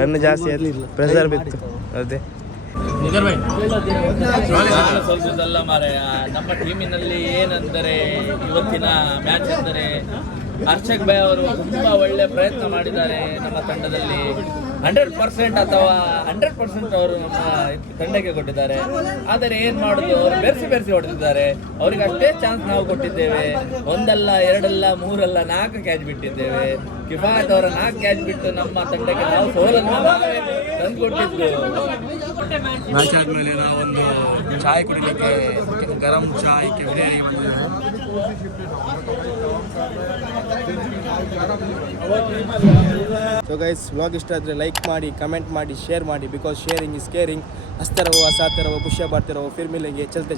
ರನ್ ಜಾಸ್ತಿ ಪ್ರೆಸರ್ ಬಿತ್ತು. ಅದೇ ಸ್ವಲ್ಪದಲ್ಲ ಮಾರಾಯ, ನಮ್ಮ ಟೀಮಿನಲ್ಲಿ ಏನಂದರೆ ಇವತ್ತಿನ ಮ್ಯಾಚ್ ಅಂದರೆ ಹರ್ಷಕ್ ಭಾಯ್ ಅವರು ತುಂಬಾ ಒಳ್ಳೆ ಪ್ರಯತ್ನ ಮಾಡಿದ್ದಾರೆ. ನಮ್ಮ ತಂಡದಲ್ಲಿ 100% ಅಥವಾ 100% ಅವರು ನಮ್ಮ ತಂಡಕ್ಕೆ ಕೊಟ್ಟಿದ್ದಾರೆ. ಆದರೆ ಏನ್ ಮಾಡುದು, ಅವರು ಬೆರೆಸಿ ಹೊಡೆದಿದ್ದಾರೆ. ಅವರಿಗೆ ಅಷ್ಟೇ ಚಾನ್ಸ್ ನಾವು ಕೊಟ್ಟಿದ್ದೇವೆ. ಒಂದಲ್ಲ, ಎರಡಲ್ಲ, ಮೂರಲ್ಲ, 4 ಕ್ಯಾಚ್ ಬಿಟ್ಟಿದ್ದೇವೆ. ಕಿಫಾಯತ್ ಅವರ 4 ಕ್ಯಾಚ್ ಬಿಟ್ಟು ನಮ್ಮ ತಂಡಕ್ಕೆ ನಾವು ಸೋಲನ್ನು ತಂದುಕೊಟ್ಟಿದ್ದು. ಮ್ಯಾಚ್ ಆದಮೇಲೆ ನಾವೊಂದು ಚಾಯ್ ಕುಡಿಲಿಕ್ಕೆ ಗರಂ ಚಾಯ್ಗೆ ಬಿರಿಯಾನಿಗೆ ಬಂದಿದ್ದೇವೆ. ಸೊ ಗೈಸ್, ವ್ಲಾಗ್ ಇಷ್ಟ ಆದರೆ ಲೈಕ್ ಮಾಡಿ, ಕಮೆಂಟ್ ಮಾಡಿ, ಶೇರ್ ಮಾಡಿ. Because sharing is caring. ಹಸ್ತಾ ರಹೋ, ಹಸಾತೆ ರಹೋ, ಖುಷಿಯಾಗಿ ಬಾಡ್ತೆ ರಹೋ. ಫಿರ್ ಮಿಲೆಂಗೆ. ಚಲ್ತೆ